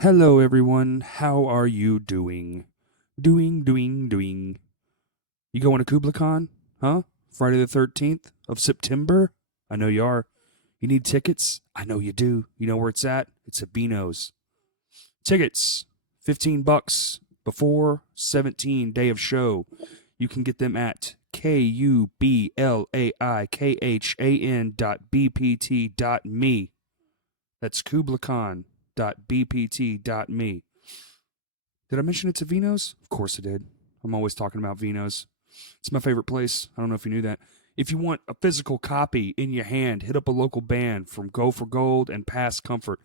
Hello, everyone. How are you doing? Doing. You going to Kubla Khan? Huh? Friday the 13th of September? I know you are. You need tickets? I know you do. You know where it's at? It's at Beano's. Tickets, 15 bucks before 17 day of show. You can get them at kublaikhan.bpt.me. That's kublakan.bpt.me. Did I mention it's a Vino's? Of course I did. I'm always talking about Vino's. It's my favorite place. I don't know if you knew that. If you want a physical copy in your hand, hit up a local band from Go for Gold and Past Comfort.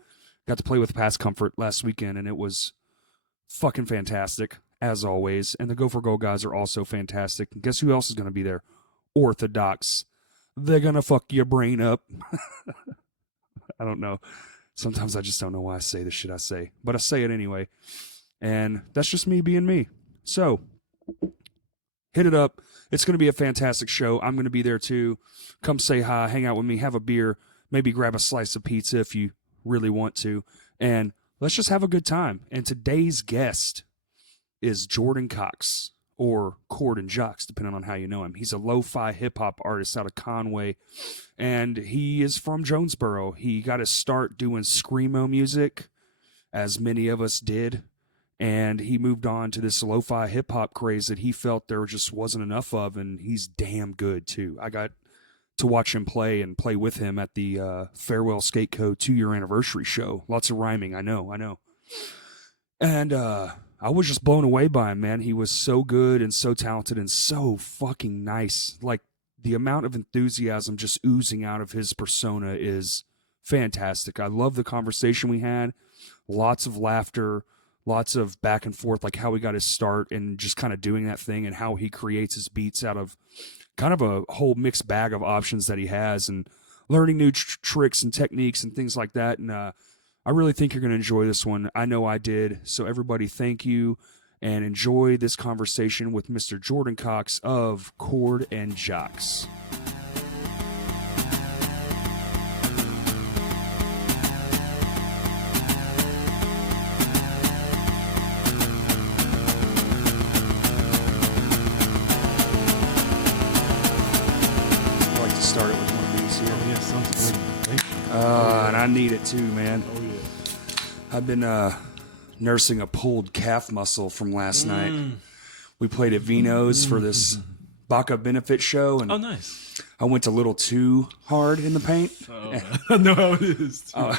Got to play with Past Comfort last weekend, and it was fucking fantastic, as always. And the Go for Gold guys are also fantastic. And guess who else is going to be there? Orthodox. They're going to fuck your brain up. I don't know. Sometimes I just don't know why I say the shit I say, but I say it anyway. And that's just me being me. So, hit it up. It's going to be a fantastic show. I'm going to be there too. Come say hi, hang out with me, have a beer, maybe grab a slice of pizza if you really want to. And let's just have a good time. And today's guest is Jordan Cox, or Chord and Jocks, depending on how you know him. He's a Lofi Hip Hop artist out of Conway, and he is from Jonesboro. He got his start doing screamo music, as many of us did, and he moved on to this Lofi Hip Hop craze that he felt there just wasn't enough of, and he's damn good, too. I got to watch him play and play with him at the Farewell Skate Co. 2-year anniversary show. Lots of rhyming, I know. And I was just blown away by him, man. He was so good and so talented and so fucking nice. Like, the amount of enthusiasm just oozing out of his persona is fantastic. I love the conversation we had. Lots of laughter, lots of back and forth, like how he got his start and just kind of doing that thing and how he creates his beats out of kind of a whole mixed bag of options that he has, and learning new tricks and techniques and things like that. And I really think you're going to enjoy this one. I know I did. So everybody, thank you, and enjoy this conversation with Mr. Jordan Cox of Chord and Jocks. I'd like to start it with one of these here. Oh, yeah, sounds good. Thank you. And I need it too, man. Oh, yeah. I've been nursing a pulled calf muscle from last night. We played at Vino's for this Baca benefit show, and Oh, nice. I went a little too hard in the paint. Oh, I know how it is. Too.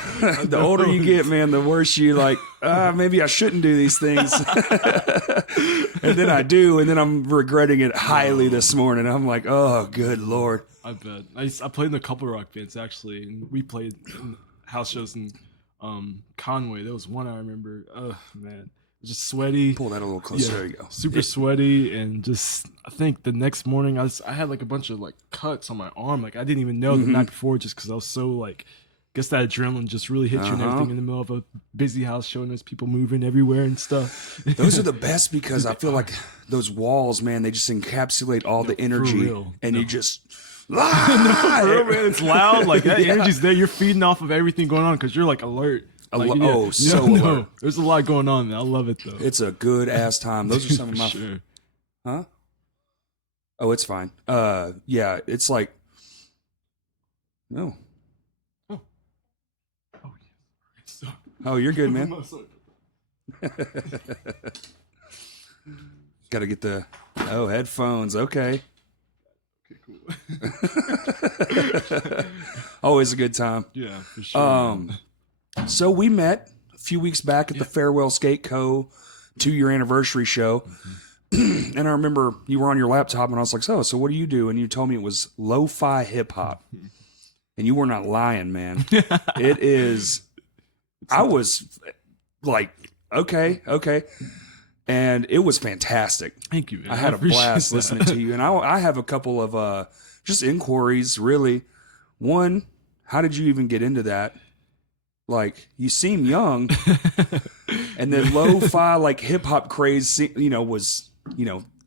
The older you get, man, the worse you like, maybe I shouldn't do these things. And then I do, and then I'm regretting it highly this morning. I'm like, oh, good Lord. I bet. I played in a couple of rock bands, actually, and we played in house shows in Conway. There was one I remember. Oh, man. It was just sweaty. Pull that a little closer. Yeah, There you go. super sweaty, and just, I think the next morning, I had like a bunch of like cuts on my arm. Like, I didn't even know the night before, just because I was so like, I guess that adrenaline just really hit you and everything in the middle of a busy house show, and there's people moving everywhere and stuff. Those are the best because I feel like those walls, man, they just encapsulate all the energy. real. And you just... For real, man, it's loud. Like, that energy's there. You're feeding off of everything going on because you're like alert. Like, Alert. There's a lot going on, man. I love it though. It's a good ass time. Those are some of my... Sure. Huh? Oh, it's fine. Yeah, it's like... No. Oh, yeah. So, Oh, you're good, man. I'm sorry. Got to get the... Oh, headphones. Okay. Okay, cool. Always a good time. Yeah, for sure. So we met a few weeks back at the Farewell Skate Co. 2-year anniversary show. And I remember you were on your laptop, and I was like, so what do you do? And you told me it was Lofi Hip Hop. And you were not lying, man. It is... I was like, okay. And it was fantastic. Thank you, man. I had a blast listening to you. And I have a couple of just inquiries, really. One, how did you even get into that? Like, you seem young. And then lo-fi, like, hip-hop craze, was,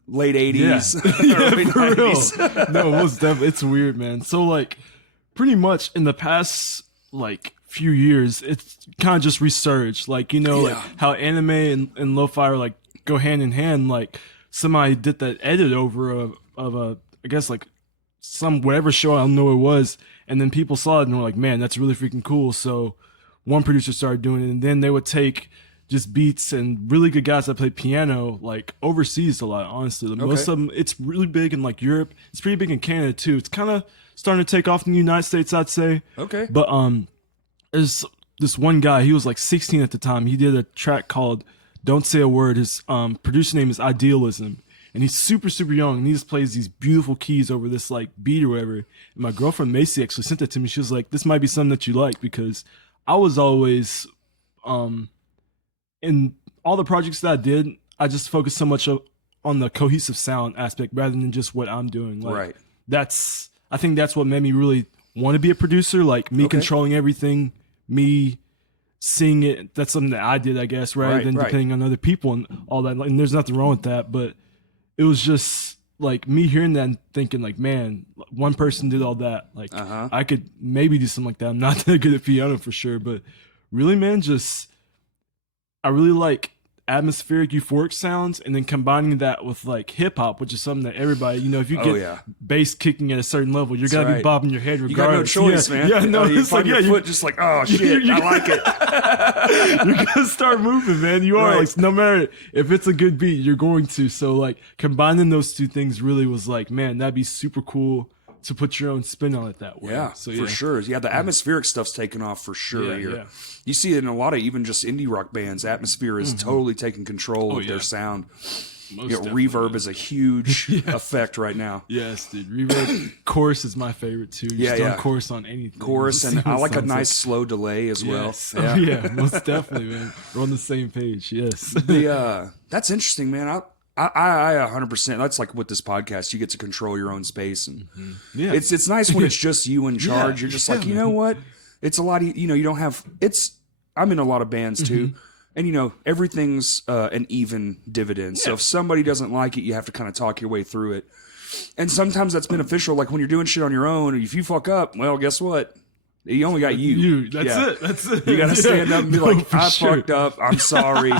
late 80s, early for 90s. real. No, it was definitely, it's weird, man. So, like, pretty much in the past, like, few years, it's kind of just resurged. Like, you know, like how anime and lo-fi are like go hand in hand. Like somebody did that edit over of a, I guess like some whatever show, I don't know what it was, and then people saw it and were like, man, that's really freaking cool. So one producer started doing it, and then they would take just beats and really good guys that play piano like overseas a lot, honestly. Most of them, it's really big in like Europe. It's pretty big in Canada too. It's kind of starting to take off in the United States, I'd say. Okay. But there's this one guy, he was like 16 at the time. He did a track called Don't Say a Word. His producer name is Idealism. And he's super, super young, and he just plays these beautiful keys over this like beat or whatever. And my girlfriend Macy actually sent it to me. She was like, this might be something that you like, because I was always in all the projects that I did, I just focused so much on the cohesive sound aspect rather than just what I'm doing. Like, I think that's what made me really want to be a producer, like me controlling everything, me seeing it. That's something that I did, I guess, rather than depending on other people and all that. And there's nothing wrong with that, but it was just like me hearing that and thinking like, man, one person did all that. Like I could maybe do something like that. I'm not that good at piano for sure, but really, man, I really like atmospheric euphoric sounds, and then combining that with like hip hop, which is something that everybody, you know, if you get bass kicking at a certain level, you're gonna be bobbing your head regardless. You got no choice, man. Yeah, no, you it's find like your foot just like, oh shit, I like it. You're gonna start moving, man. You are like, no matter if it's a good beat, you're going to. So like combining those two things really was like, man, that'd be super cool to put your own spin on it that way. Yeah, so, for sure. Yeah, the atmospheric stuff's taken off for sure here. Yeah. You see it in a lot of even just indie rock bands. Atmosphere is totally taking control of their sound. Reverb is a huge effect right now. Yes, dude. Reverb. Chorus is my favorite too. Just don't chorus on anything. Chorus, and I like a nice slow delay as well. Yeah. Yeah, most definitely, man. We're on the same page. Yes. That's interesting, man. I 100%. That's like with this podcast, you get to control your own space, and it's nice when it's just you in charge. You're just like, you know what? It's a lot. You know, you don't have. I'm in a lot of bands too, and you know, everything's an even dividend. So if somebody doesn't like it, you have to kind of talk your way through it. And sometimes that's beneficial. Like when you're doing shit on your own, if you fuck up, well, guess what? You only got you. That's it. You got to stand up and be like, I fucked up. I'm sorry.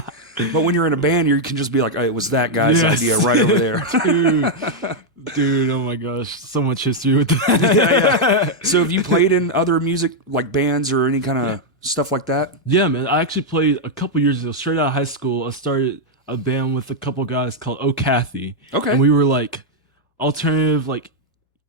But when you're in a band, you can just be like, oh, it was that guy's idea right over there. Dude, oh my gosh. So much history with that. So have you played in other music, like bands or any kind of stuff like that? Yeah, man. I actually played a couple years ago, straight out of high school. I started a band with a couple guys called Oh Kathy. Okay. And we were like alternative, like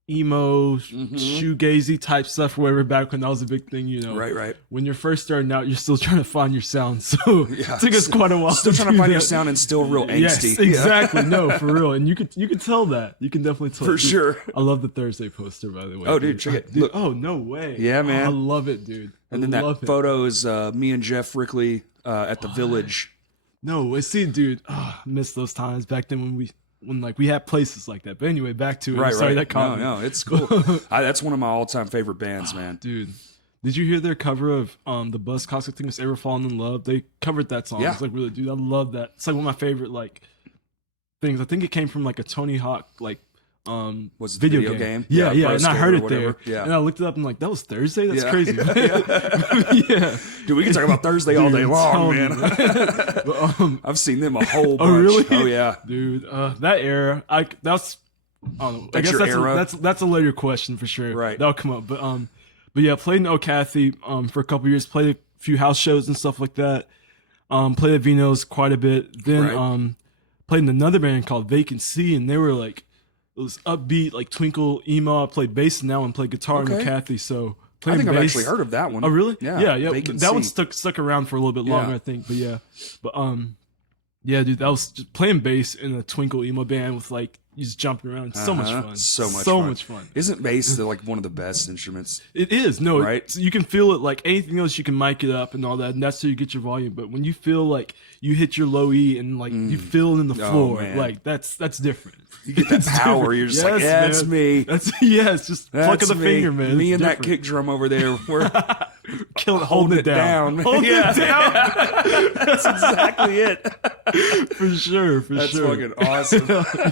emo, shoegazy type stuff, or whatever, back when that was a big thing, you know. Right. When you're first starting out, you're still trying to find your sound, so it took us quite a while. Still trying to find your sound and still real angsty. Yes, exactly. No, for real. And you can tell that. You can definitely tell. For sure. I love the Thursday poster, by the way. Oh, dude, check it. Dude, oh, no way. Yeah, man. I love it, dude. And then that photo is me and Jeff Rickley at the Village. No, I see, dude. I miss those times back then when like we had places like that. But anyway, back to it. Right. That caught me. No, it's cool. That's one of my all-time favorite bands, man. Dude, did you hear their cover of the Buzzcocks? I think it's Ever Fallen in Love. They covered that song. Yeah. It's like, really, dude, I love that. It's like one of my favorite like things. I think it came from like a Tony Hawk like was it video game. Yeah. And I heard it there. Yeah. And I looked it up and like, that was Thursday? That's crazy. Yeah. Dude, we can talk about Thursday all day long, man. But, I've seen them a whole bunch. Oh, really? Oh, yeah. Dude, that era, I guess your era? that's a later question for sure. Right. That'll come up. But yeah, played in O'Cathy for a couple years, played a few house shows and stuff like that. Played at Vino's quite a bit. Then played in another band called Vacancy, and they were like, it was upbeat, like twinkle emo. I played bass now and played guitar in O'Cathy. So I think I've actually heard of that one. Oh, really? Yeah. Vacancy. That one stuck around for a little bit longer, I think. But yeah, dude, that was just playing bass in a twinkle emo band with like you just jumping around. So much fun. So much fun. Isn't bass like one of the best instruments? It is. No, right? You can feel it like anything else. You can mic it up and all that, and that's how you get your volume. But when you feel like you hit your low E and like you feel it in the floor, like that's different. You get that power. You're just like, yeah, it's me. It's just pluck of the finger, man. Me and that kick drum over there. We're holding it down. Holding it down. That's exactly it. For sure. That's fucking awesome.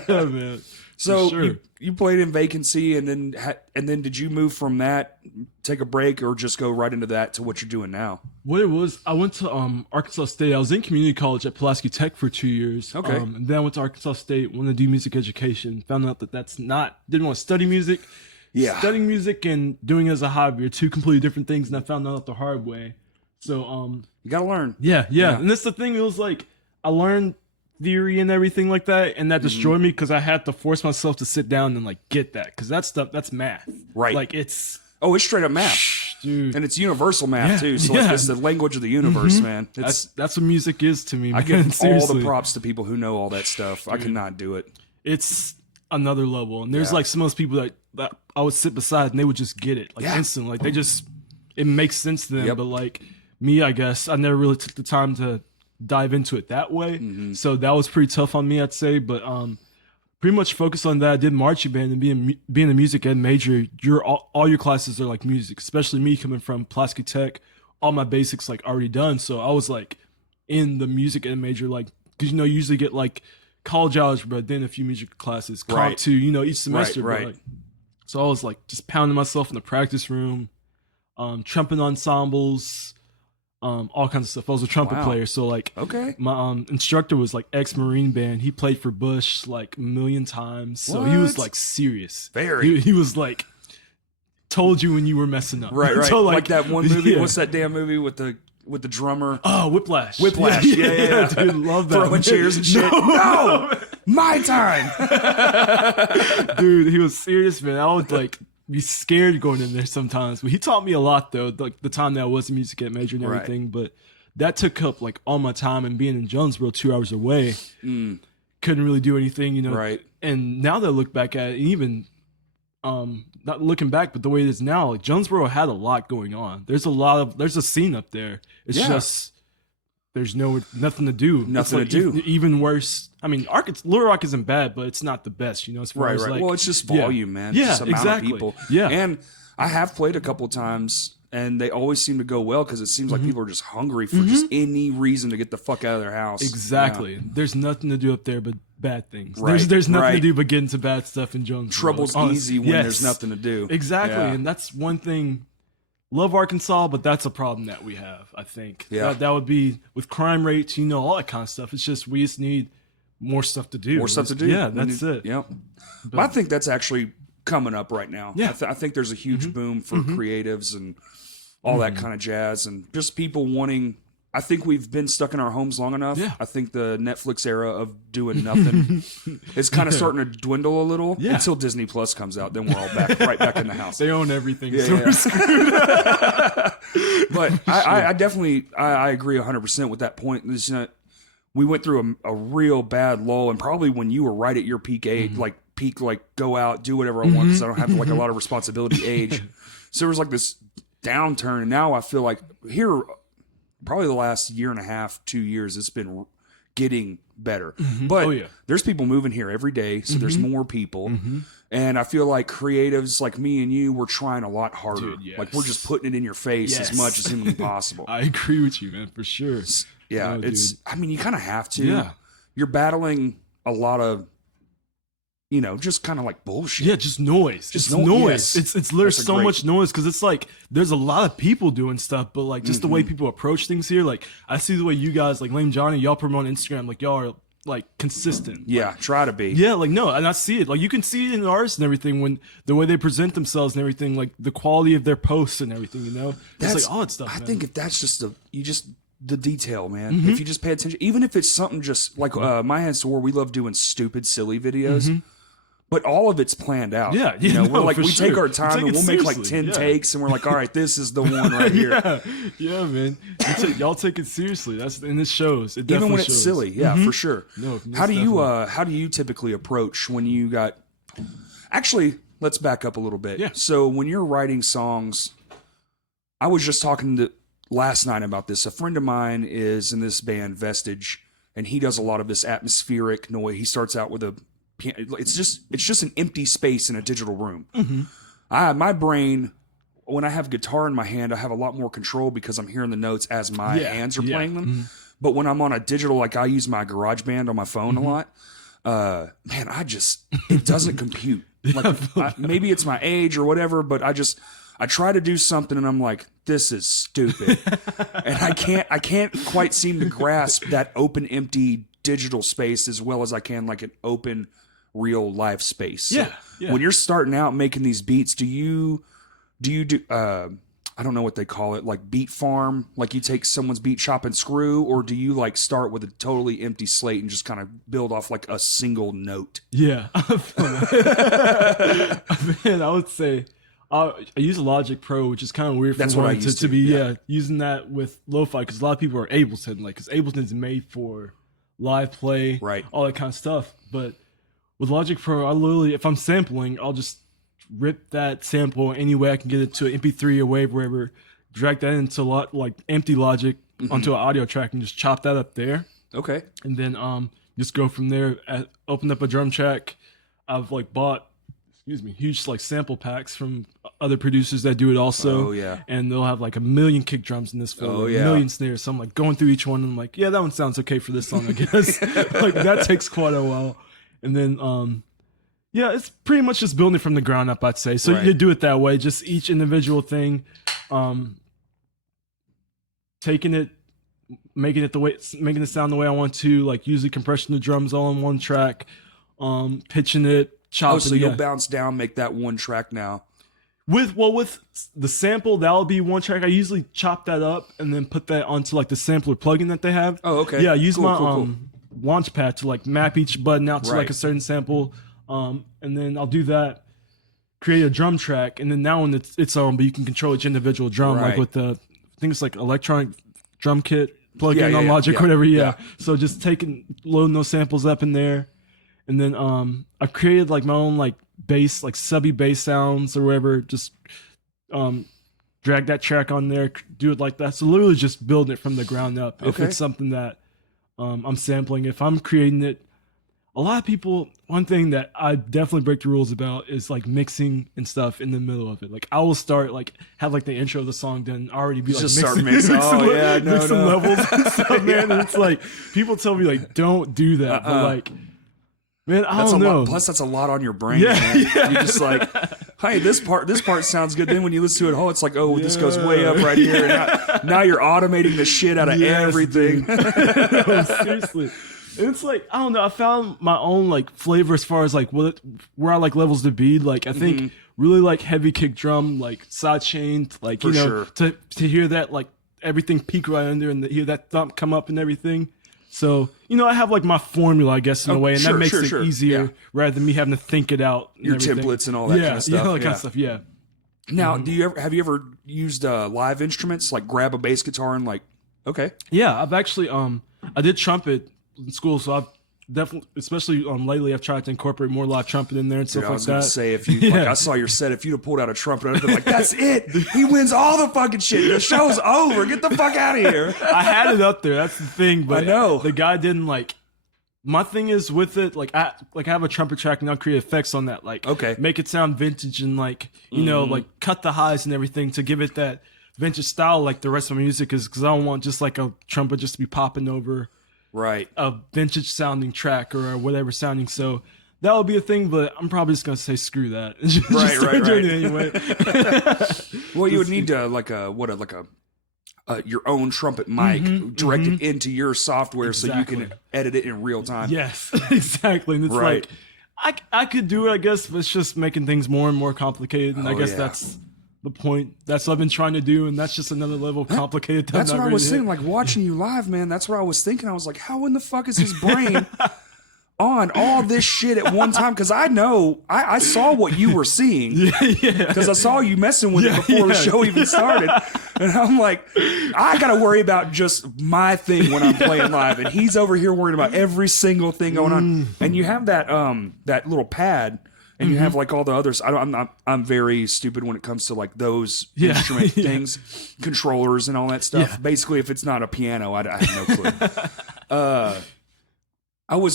Yeah, man. So you played in Vacancy, and then did you move from that, take a break, or just go right into that to what you're doing now? What it was, I went to Arkansas State. I was in community college at Pulaski Tech for 2 years. Okay. And then I went to Arkansas State, wanted to do music education. Found out that didn't want to study music. Yeah. Studying music and doing it as a hobby are two completely different things, and I found that out the hard way. So You gotta learn. yeah. And that's the thing. It was like I learned theory and everything like that, and that destroyed me because I had to force myself to sit down and like get that, because that stuff, that's math, Right? Like it's straight up math, dude, and it's universal math too. So like, it's the language of the universe, man. It's that's what music is to me, man. I give Seriously. all the props to people who know all that stuff. I cannot do it. It's another level, and there's like some of those people that I would sit beside and they would just get it like instantly, like it makes sense to them. Yep. But like me, I guess I never really took the time to dive into it that way, so that was pretty tough on me, I'd say. But pretty much focused on that. I did marching band, and being a music ed major, all your classes are like music, especially me coming from Pulaski Tech, all my basics like already done. So I was like in the music ed major, like, because you usually get like college algebra, then a few music classes, comp to each semester. Right. But, like, so I was like just pounding myself in the practice room, trumpet ensembles, all kinds of stuff. I was a trumpet player, so like my instructor was like ex-Marine band. He played for Bush like a million times, so he was like serious. He was like told you when you were messing up, right? So, like that one movie. What's that damn movie with the drummer? Oh, Whiplash. Yeah. Dude, love that. Throwing chairs and shit. No, my time. Dude, he was serious, man. I would like be scared going in there sometimes. But he taught me a lot, though, like the time that I was a music ed major and everything. But that took up like all my time, and being in Jonesboro 2 hours away, couldn't really do anything, Right. And now that I look back at it, even not looking back, but the way it is now, like Jonesboro had a lot going on. There's a scene up there. It's just there's nothing to do. Nothing to do. Even worse. I mean, Little Rock isn't bad, but it's not the best, as far as like. Well, it's just volume, man. Yeah, just amount of people. Yeah, and I have played a couple times, and they always seem to go well because it seems like people are just hungry for just any reason to get the fuck out of their house. Exactly. Yeah. There's nothing to do up there but bad things. Right. There's nothing to do but get into bad stuff in Jonesboro. Trouble's easy when there's nothing to do. Exactly, and that's one thing. Love Arkansas, but that's a problem that we have, I think. Yeah. That would be with crime rates, all that kind of stuff. It's just we just need more stuff to do. More stuff to do. Yeah, that's it. Yep. But I think that's actually coming up right now. Yeah. I think there's a huge boom for creatives and all that kind of jazz, and just people wanting. I think we've been stuck in our homes long enough. Yeah. I think the Netflix era of doing nothing is kind of starting to dwindle a little until Disney Plus comes out. Then we're all right back in the house. They own everything. Yeah, so we're screwed. But I definitely I agree 100% with that point. We went through a real bad lull, and probably when you were right at your peak age, like go out, do whatever I want because I don't have like a lot of responsibility age. So there was like this downturn, and now I feel like here. Probably the last year and a half, 2 years, it's been getting better. But there's people moving here every day, so there's more people. And I feel like creatives like me and you, we're trying a lot harder. Dude, like we're just putting it in your face as much as humanly possible. I agree with you, man, for sure. Yeah, I mean, you kind of have to. Yeah. You're battling a lot of, just kind of like bullshit. Yeah, just noise. Just noise. Yes. It's there's so much noise because it's like there's a lot of people doing stuff, but like just the way people approach things here. Like I see the way you guys, like Lame Johnny, y'all promote on Instagram, like y'all are like consistent. Yeah, like, try to be. Yeah, like no, and I see it. Like you can see it in the artists and everything when the way they present themselves and everything, like the quality of their posts and everything. It's like all that stuff. I man. think if that's just the detail, man. If you just pay attention, even if it's something just like My Hands to War, we love doing stupid, silly videos. But all of it's planned out. Yeah, we're like we sure. take our time and we'll make like 10 takes, and we're like, all right, this is the one right here. Yeah, man. Y'all take it seriously. And it shows. It even when it's shows. silly, for sure. No, how do you typically approach when you got? Actually, let's back up a little bit. Yeah. So when you're writing songs, I was just talking last night about this. A friend of mine is in this band Vestige, and he does a lot of this atmospheric noise. He starts out with it's just an empty space in a digital room. My brain, when I have guitar in my hand, I have a lot more control because I'm hearing the notes as my hands are playing them. But when I'm on a digital, like I use my GarageBand on my phone a lot, Man, it doesn't compute. Like maybe it's my age or whatever, but I try to do something and I'm like, this is stupid. And I can't quite seem to grasp that open, empty digital space as well as I can like an open, real live space. So when you're starting out making these beats, do you I don't know what they call it, like beat farm, like you take someone's beat, chop and screw, or do you like start with a totally empty slate and just kind of build off like a single note? Yeah. Man, I would say I use Logic Pro, which is kind of weird for That's what I used to be using that with lo-fi, because a lot of people are Ableton, like, because Ableton's made for live play, right, all that kind of stuff. But with Logic Pro, I literally, if I'm sampling, I'll just rip that sample any way I can get it to an MP3 or wave, wherever, drag that into like empty Logic onto an audio track and just chop that up there. Okay. And then just go from there. Open up a drum track. I've like bought huge like sample packs from other producers that do it also. Oh yeah. And they'll have like a million kick drums in this folder, a million snares. So I'm like going through each one and I'm like, yeah, that one sounds okay for this song, I guess. Like that takes quite a while. And then yeah, it's pretty much just building it from the ground up, I'd say. So you do it that way, just each individual thing, taking it, making it sound the way I want to, like usually compressing the drums all on one track, pitching it, chopping. Oh, so you'll bounce down, make that one track now. With the sample, that'll be one track. I usually chop that up and then put that onto like the sampler plugin that they have. Oh, okay. Yeah, I use my launch pad to like map each button out to like a certain sample. And then I'll do that, create a drum track, and then now when it's on, but you can control each individual drum, like with the, I think it's like electronic drum kit plug-in on Logic, whatever. Yeah. So just loading those samples up in there, and then I've created like my own like bass, like subby bass sounds or whatever. Just drag that track on there, do it like that. So literally just building it from the ground up. If it's something that I'm sampling, if I'm creating it. A lot of people, one thing that I definitely break the rules about is like mixing and stuff in the middle of it. Like I will start have like the intro of the song done, already be like mixing mixing levels and stuff, man. And it's like people tell me like don't do that, but like, man, I don't know. Plus that's a lot on your brain. Man. You're just like, hey, this part sounds good. Then when you listen to it, it's like, oh, this goes way up right here. And now you're automating the shit out of everything. No, seriously. And it's like, I don't know, I found my own like flavor as far as like where I like levels to be. Like I think really like heavy kick drum, like side chained, like to hear that like everything peak right under and hear that thump come up and everything. So, I have like my formula, I guess, in a way, and that makes it easier rather than me having to think it out. Your templates and all that kind of stuff. Yeah, all that kind of stuff, yeah. Now, have you ever used live instruments, like grab a bass guitar and like, okay. Yeah, I've actually, I did trumpet in school, so I've definitely, especially lately, I've tried to incorporate more live trumpet in there and stuff like that. I was gonna say, if you like, I saw your set, if you'd have pulled out a trumpet, I'd have been like, "That's it, he wins all the fucking shit. The show's over. Get the fuck out of here." I had it up there. That's the thing, but I know the guy didn't like. My thing is with it, like I have a trumpet track and I'll create effects on that, like make it sound vintage and like like cut the highs and everything to give it that vintage style, like the rest of my music is, because I don't want just like a trumpet just to be popping over. Right. A vintage sounding track or whatever sounding. So that would be a thing, but I'm probably just going to say screw that. Just start doing it anyway. Well, you would need to your own trumpet mic directed into your software so you can edit it in real time. Yes, exactly. And it's like, I could do it, I guess, but it's just making things more and more complicated. And I guess that's the point. That's what I've been trying to do, and that's just another level of complicated. That's what I was saying. Like watching you live, man. That's what I was thinking. I was like, how in the fuck is his brain on all this shit at one time? Because I know I saw what you were seeing. Because I saw you messing with it before the show even started, and I'm like, I gotta worry about just my thing when I'm playing live, and he's over here worried about every single thing going on. And you have that that little pad. And you have like all the others. I'm very stupid when it comes to like those instrument things, controllers and all that stuff. Yeah. Basically, if it's not a piano, I have no clue.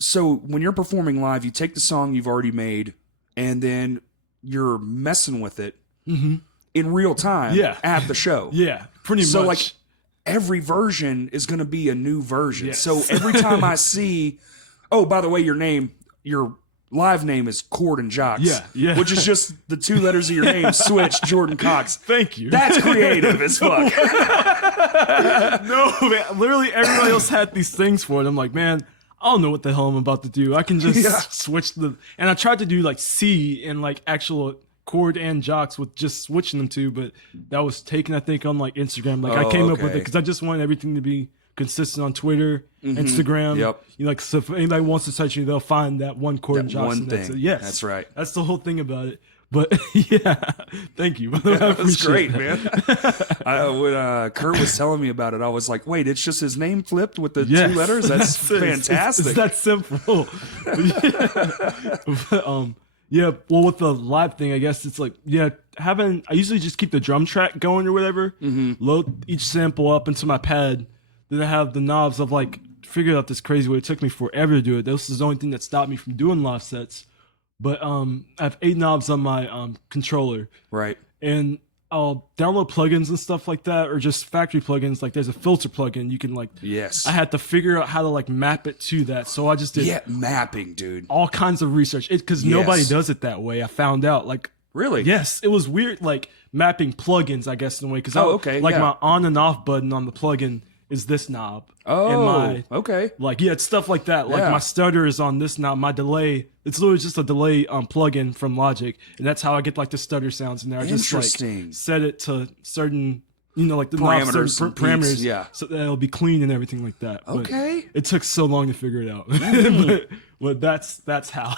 So when you're performing live, you take the song you've already made, and then you're messing with it in real time at the show. Yeah, pretty much. So like every version is going to be a new version. Yes. So every time I see Oh, by the way, your live name is Chord and Jocks. Yeah. Which is just the 2 letters of your name switched, Jordan Cox. Thank you. That's creative as fuck. No, man. Literally, everybody else had these things for it. I'm like, man, I don't know what the hell I'm about to do. I can just switch and I tried to do like C and like actual Chord and Jocks with just switching them to, but that was taken, I think, on like Instagram. Like I came up with it because I just wanted everything to be consistent on Twitter, Instagram. Yep. You know, like, so if anybody wants to search you, they'll find that one Chord and Jocks. One thing. Yes, that's right. That's the whole thing about it. But yeah, thank you. That was great, man. When Kurt was telling me about it, I was like, wait, it's just his name flipped with the 2 letters? That's fantastic. It's that simple. But, yeah, well, with the live thing, I guess it's like, I usually just keep the drum track going or whatever, load each sample up into my pad, then I have the knobs. I've like figured out this crazy way. It took me forever to do it. This is the only thing that stopped me from doing live sets. But I have 8 knobs on my controller. Right. And I'll download plugins and stuff like that, or just factory plugins. Like there's a filter plugin. You can like, yes. I had to figure out how to like map it to that. So I just did mapping, dude. all kinds of research. Because nobody does it that way. I found out like, really? Yes, it was weird. Like mapping plugins, I guess, in a way. Because my on and off button on the plugin is this knob. It's stuff like that. Like my stutter is on this knob. My delay, it's literally just a delay plugin from Logic, and that's how I get like the stutter sounds in there. I just like set it to certain, like the parameters, so that it'll be clean and everything like that. Okay. But it took so long to figure it out, but that's how.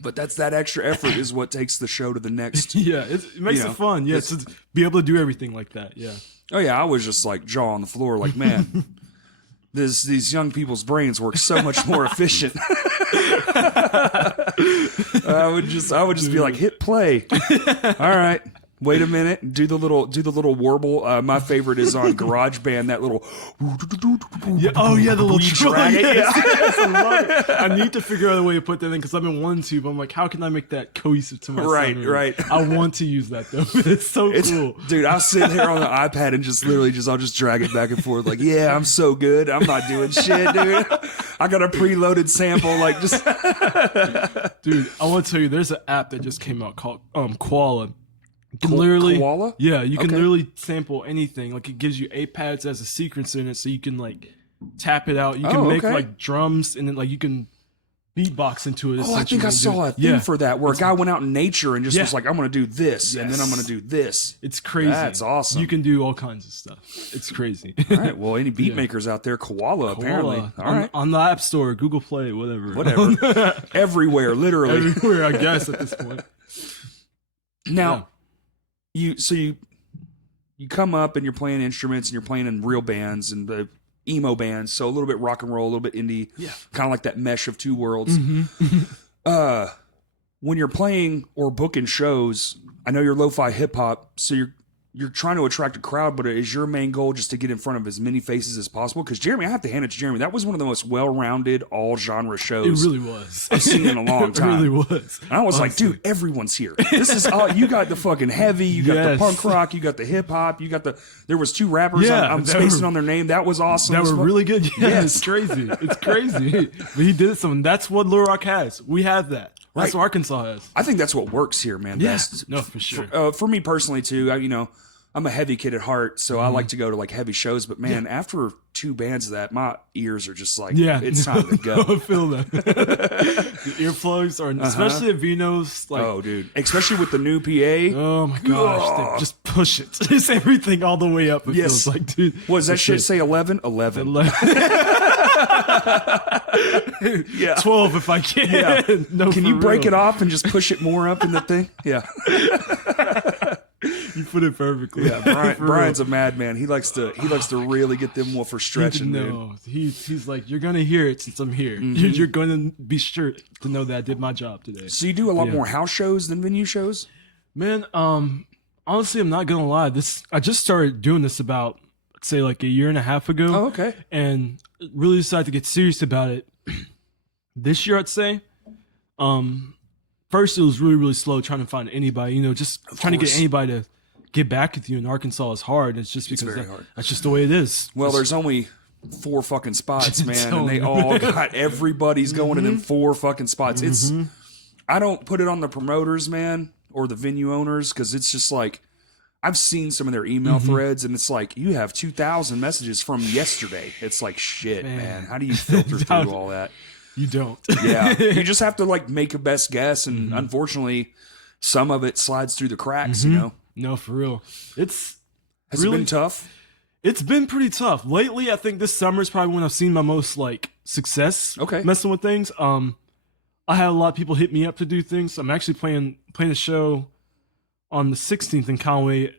But that extra effort is what takes the show to the next. It makes it fun. Yeah, to be able to do everything like that. Yeah. Oh yeah, I was just like jaw on the floor, like, man, these young people's brains work so much more efficient. I would just be like, hit play. All right. Wait a minute. Do the little warble. My favorite is on GarageBand. That little. The little drag it. Yes, I love it. I need to figure out a way to put that in because I've been wanting to, but I'm like, how can I make that cohesive to my sound? Right. I want to use that though. It's so cool, dude. I'll sit here on the iPad and just literally I'll just drag it back and forth. Like, yeah, I'm so good. I'm not doing shit, dude. I got a preloaded sample. Like, just. Dude, I want to tell you, there's an app that just came out called Koala. You can literally, koala? Yeah, you can literally sample anything. Like it gives you 8 pads as a sequencer in it, so you can like tap it out. You can make like drums, and then like you can beatbox into it. I think I saw a thing for that where a guy went out in nature and just was like, "I'm going to do this, and then I'm going to do this." It's crazy. That's awesome. You can do all kinds of stuff. It's crazy. All right. Well, any beat makers out there, Koala apparently. All right. On the App Store, Google Play, whatever. Everywhere, literally. Everywhere, I guess at this point. Now. You come up and you're playing instruments and you're playing in real bands and the emo bands, so a little bit rock and roll, a little bit indie, kind of like that mesh of 2 worlds. When you're playing or booking shows, I know you're Lofi Hip Hop, so you're trying to attract a crowd, but is your main goal just to get in front of as many faces as possible? Because Jeremy, I have to hand it to Jeremy, that was one of the most well-rounded, all-genre shows. It really was. I've seen in a long time. It really was. And I was like, dude, everyone's here. This is all you got. The fucking heavy, you got the punk rock, you got the hip hop, you got there was 2 rappers. I'm spacing on their name. That was awesome. That were really good. Yeah, it's crazy. It's crazy. But he did something. That's what Little Rock has. We have that. That's what Arkansas has. I think that's what works here, man. Yes, no, for sure. For me personally too, I'm a heavy kid at heart, so I like to go to like heavy shows. But man, after 2 bands of that, my ears are just like, it's time to go. I feel that. The earplugs are, especially at Vino's. Like, oh, dude, especially with the new PA. Oh my gosh, they just push it. Just everything all the way up. It feels like, dude. What does that shit say? 11? 11. 12 if I can. Yeah. No, can you break it off and just push it more up in the thing? Yeah. You put it perfectly. Yeah, Brian's a madman. He likes to really get them woofers stretching. No, he's like, you're gonna hear it since I'm here. You're gonna be sure to know that I did my job today. So you do a lot more house shows than venue shows? Man, honestly, I'm not gonna lie. I just started doing this about, let's say, like a year and a half ago. Oh, okay. And really decided to get serious about it this year, I'd say. First, it was really, really slow trying to find anybody, just trying to get anybody to get back with you in Arkansas is hard. It's just because that's just the way it is. Well, there's only 4 fucking spots, man, telling and they you. all got everybody's going in them 4 fucking spots. It's I don't put it on the promoters, man, or the venue owners, because it's just like I've seen some of their email threads, and it's like you have 2,000 messages from yesterday. It's like shit, man. How do you filter through all that? You don't. Yeah, you just have to like make a best guess, and unfortunately, some of it slides through the cracks. You know, No, for real. Has it been tough? It's been pretty tough. Lately, I think this summer is probably when I've seen my most like success messing with things. I had a lot of people hit me up to do things. I'm actually playing a show on the 16th in Conway.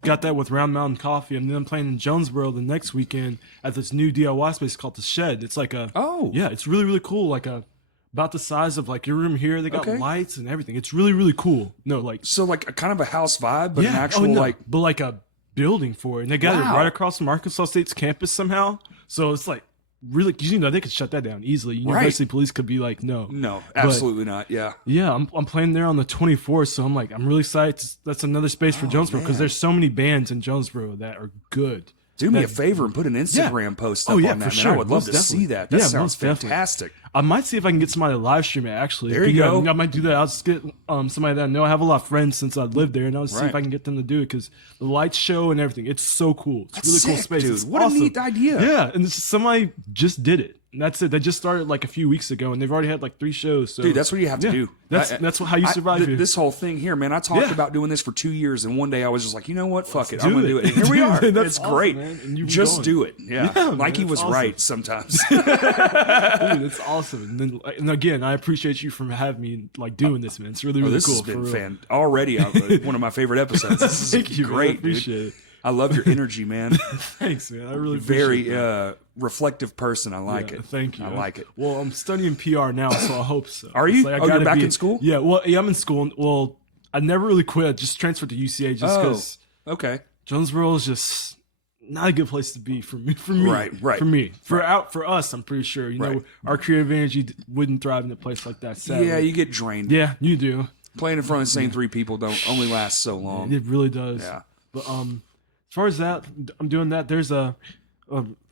Got that with Round Mountain Coffee, and then I'm playing in Jonesboro the next weekend at this new DIY space called The Shed. It's like it's really, really cool. Like about the size of like your room here. They got lights and everything. It's really, really cool. No, like so like a kind of a house vibe, but an actual but like a building for it, and they got it right across from Arkansas State's campus somehow. So it's like really, they could shut that down easily. University police could be like, no, absolutely not. Yeah, I'm playing there on the 24th, so I'm really excited. That's another space for Jonesboro, because there's so many bands in Jonesboro that are good. Do me a favor and put an Instagram post up on that, man. For sure. I would love to see that. That sounds fantastic. I might see if I can get somebody to live stream it, actually. There you go. I might do that. I'll just get somebody that I know. I have a lot of friends since I lived there, and I'll see if I can get them to do it, because the lights show and everything. It's so cool. It's a really cool space. Dude, it's what awesome. a neat idea. Yeah, and somebody just did it. And that's it. They just started like a few weeks ago, and they've already had like 3 shows. So. Dude, that's what you have to do. That's how you survive here. This whole thing here, man, I talked about doing this for 2 years, and one day I was just like, you know what? Fuck it. I'm going to do it. And here we are. It's awesome, great. Man. Just do it. Yeah. Mikey man, was awesome. right sometimes. Dude, it's awesome. And again, I appreciate you for having me like doing this, man. It's really, really this cool. This has been already one of my favorite episodes. This is great, man. I appreciate it. I love your energy, man. Thanks, man. I really appreciate very reflective person. I like it. Thank you. I like it. Well, I'm studying PR now, so I hope so. Are you? Like, you're back in school? Yeah. Well, I'm in school. Well, I never really quit. I just transferred to UCA just because. Okay. Jonesboro is just not a good place to be for me. Right. For me. For us, I'm pretty sure. You know, our creative energy wouldn't thrive in a place like that. Sadly. Yeah, you get drained. Yeah, you do. Playing in front of the same 3 people don't only last so long. It really does. Yeah. But as far as that, I'm doing that. There's a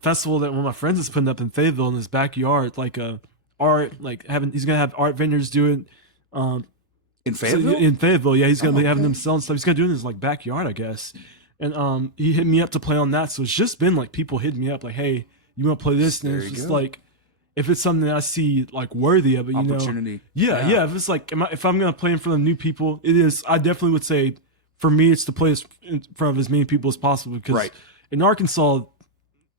festival that one of my friends is putting up in Fayetteville in his backyard, like he's gonna have art vendors doing in Fayetteville. In Fayetteville, yeah, he's gonna be having them selling stuff. He's gonna do it in his like backyard, I guess. And he hit me up to play on that. So it's just been like people hitting me up like, hey, you want to play this? And it's just like, if it's something that I see like worthy of it, you know, opportunity. Yeah. If it's like, if I'm gonna play in front of new people, it is. I definitely would say, for me, it's to play in front of as many people as possible, because in Arkansas,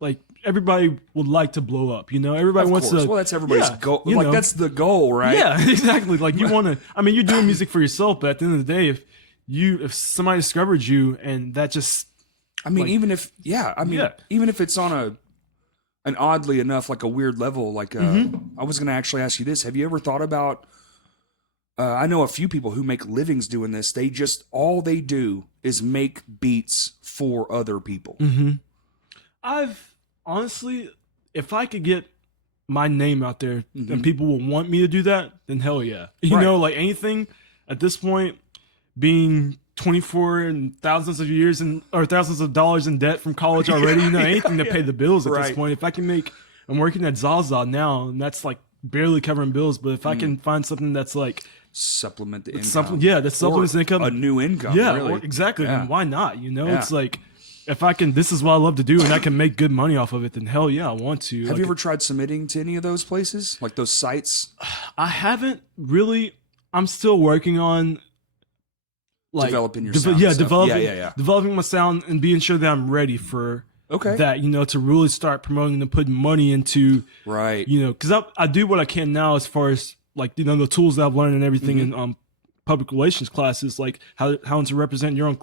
like everybody would like to blow up, you know. Everybody wants to. Well, that's everybody's goal. Like that's the goal, right? Yeah, exactly. Like you want to. I mean, you're doing music for yourself, but at the end of the day, if somebody discovered you and that just, I mean, even if it's on an oddly enough like a weird level, like I was gonna actually ask you this: have you ever thought about? I know a few people who make livings doing this. They just all they do is make beats for other people. I've honestly, if I could get my name out there and people will want me to do that, then hell yeah. You know, like anything at this point, being 24 and thousands of years or thousands of dollars in debt from college already, you know, anything to pay the bills at this point. If I can I'm working at Zaza now, and that's like barely covering bills, but if I can find something that's like supplement the income. That supplements income. A new income. Yeah, really. Exactly. And why not? You know, it's like, if I can, this is what I love to do, and I can make good money off of it, then hell yeah, I want to. Have you ever tried submitting to any of those places? Like those sites? I haven't really. I'm still working on like developing your sound. Developing my sound and being sure that I'm ready for that, you know, to really start promoting and putting money into, you know, because I do what I can now as far as like, you know, the tools that I've learned and everything in public relations classes, like how to represent your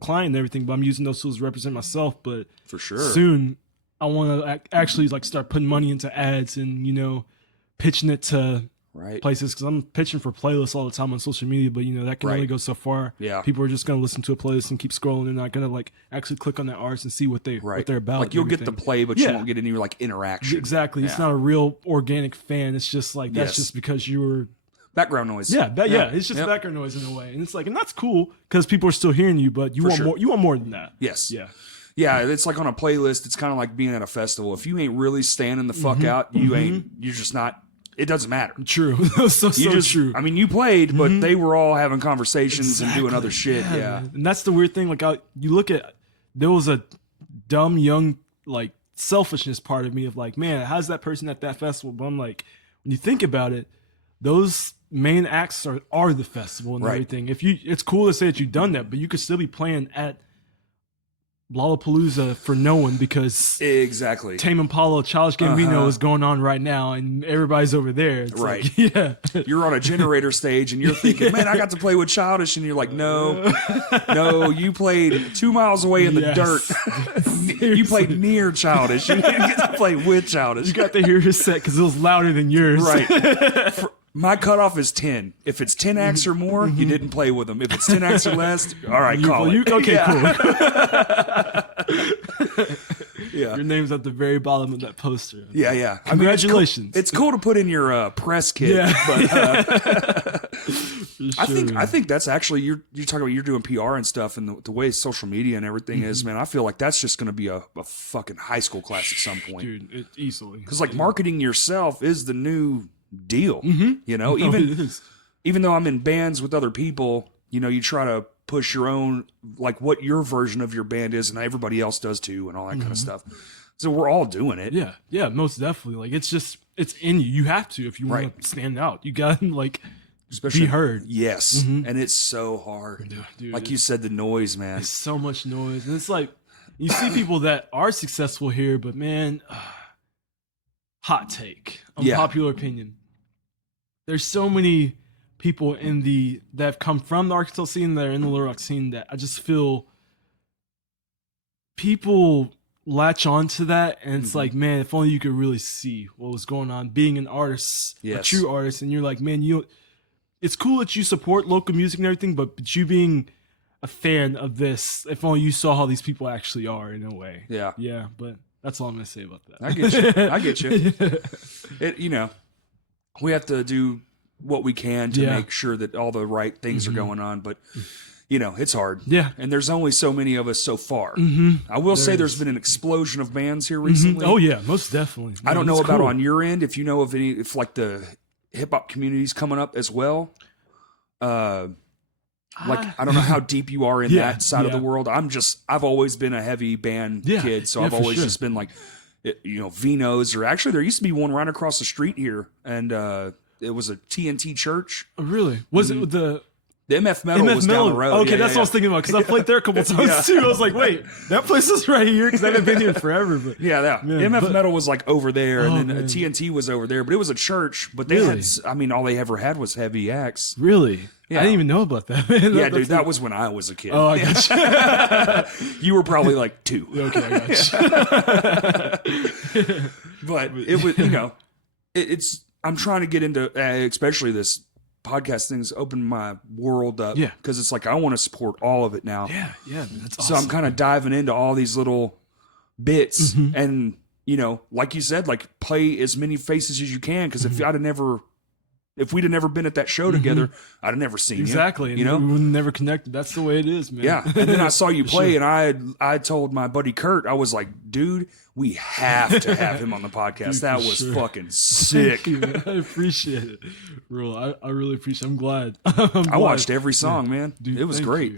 client and everything, but I'm using those tools to represent myself. But for sure, soon I want to actually like start putting money into ads and, you know, pitching it to places, because I'm pitching for playlists all the time on social media, but you know that can only go so far. People are just gonna listen to a playlist and keep scrolling. They're not gonna like actually click on that artist and see what they're about. Like you'll get the play, but you won't get any like interaction. Exactly. It's not a real organic fan. It's just like that's just because you were background noise. It's just background noise in a way, and it's like, and that's cool because people are still hearing you, but you want more. You want more than that. Yes. Yeah, it's like on a playlist. It's kind of like being at a festival. If you ain't really standing the fuck out, you're just not. It doesn't matter. True. so true. I mean, you played, but they were all having conversations and doing other shit. Yeah. And that's the weird thing. Like, you look at, there was a dumb, young, like, selfishness part of me of like, man, how's that person at that festival? But I'm like, when you think about it, those main acts are the festival and everything. It's cool to say that you've done that, but you could still be playing at Lollapalooza for no one because exactly Tame Impala, Childish Gambino is going on right now, and everybody's over there. It's right. Like, yeah, you're on a generator stage, and you're thinking, "Man, I got to play with Childish," and you're like, "No, you played 2 miles away in the dirt. You played near Childish. You didn't get to play with Childish. You got to hear his set because it was louder than yours." Right. My cutoff is 10. If it's 10 acts or more, you didn't play with them. If it's 10 acts or less, all right, call it. Okay, cool. Yeah. Your name's at the very bottom of that poster. Yeah. Congratulations. I mean, it's cool to put in your press kit. Yeah. But Sure. I think that's actually you're talking about you're doing PR and stuff, and the way social media and everything is, man. I feel like that's just going to be a fucking high school class at some point, dude. Easily, because like marketing yourself is the new deal. You know, it even though I'm in bands with other people, you know, you try to push your own, like what your version of your band is, and everybody else does too, and all that kind of stuff. So we're all doing it. Yeah, most definitely. Like it's in you. You have to if you want to stand out. You got to like be heard. Yes, and it's so hard. Dude, like you said, the noise, man. There's so much noise, and it's like you see people that are successful here, but man, hot take, unpopular opinion. There's so many people that have come from the Arkansas scene that are in the Little Rock scene that I just feel people latch on to that, and it's like, man, if only you could really see what was going on being an artist, a true artist, and you're like, man, it's cool that you support local music and everything, but you being a fan of this, if only you saw how these people actually are in a way. Yeah, but that's all I'm gonna say about that. I get you. You know, we have to do what we can to make sure that all the right things are going on, but you know, it's hard. Yeah. And there's only so many of us so far. I will say there's been an explosion of bands here recently. Oh yeah, most definitely. I don't know about on your end, if you know of any, if like the hip hop community's coming up as well. Like, I don't know how deep you are in that side of the world. I've always been a heavy band kid. So I've always just been like, you know, Vino's, or actually there used to be one right across the street here. And, it was a TNT church. Oh, really? Was it the MF Metal was down the road. Okay, that's what I was thinking about, because I played there a couple times too. I was like, wait, that place is right here, because I haven't been here forever. But MF Metal was like over there, and then TNT was over there. But it was a church. But they had, I mean, all they ever had was heavy acts. Really? Yeah. I didn't even know about that. Man. Yeah, dude, that was when I was a kid. Oh, I got you. You were probably like 2. Okay, I got you. But it was, you know, it's. I'm trying to get into, especially this podcast thing's opened my world up. Yeah. Because it's like, I want to support all of it now. Yeah, that's awesome. So I'm kind of diving into all these little bits and, you know, like you said, like play as many faces as you can. Because if we'd have never been at that show together, I'd have never seen you. Exactly. You know, we would never connected. That's the way it is, man. Yeah. And then I saw you play, and I told my buddy Kurt, I was like, dude, we have to have him on the podcast. Dude, that was fucking sick. Thank you, man. I appreciate it. Real, I really appreciate it. I'm glad. I watched every song, man. Dude, it was great.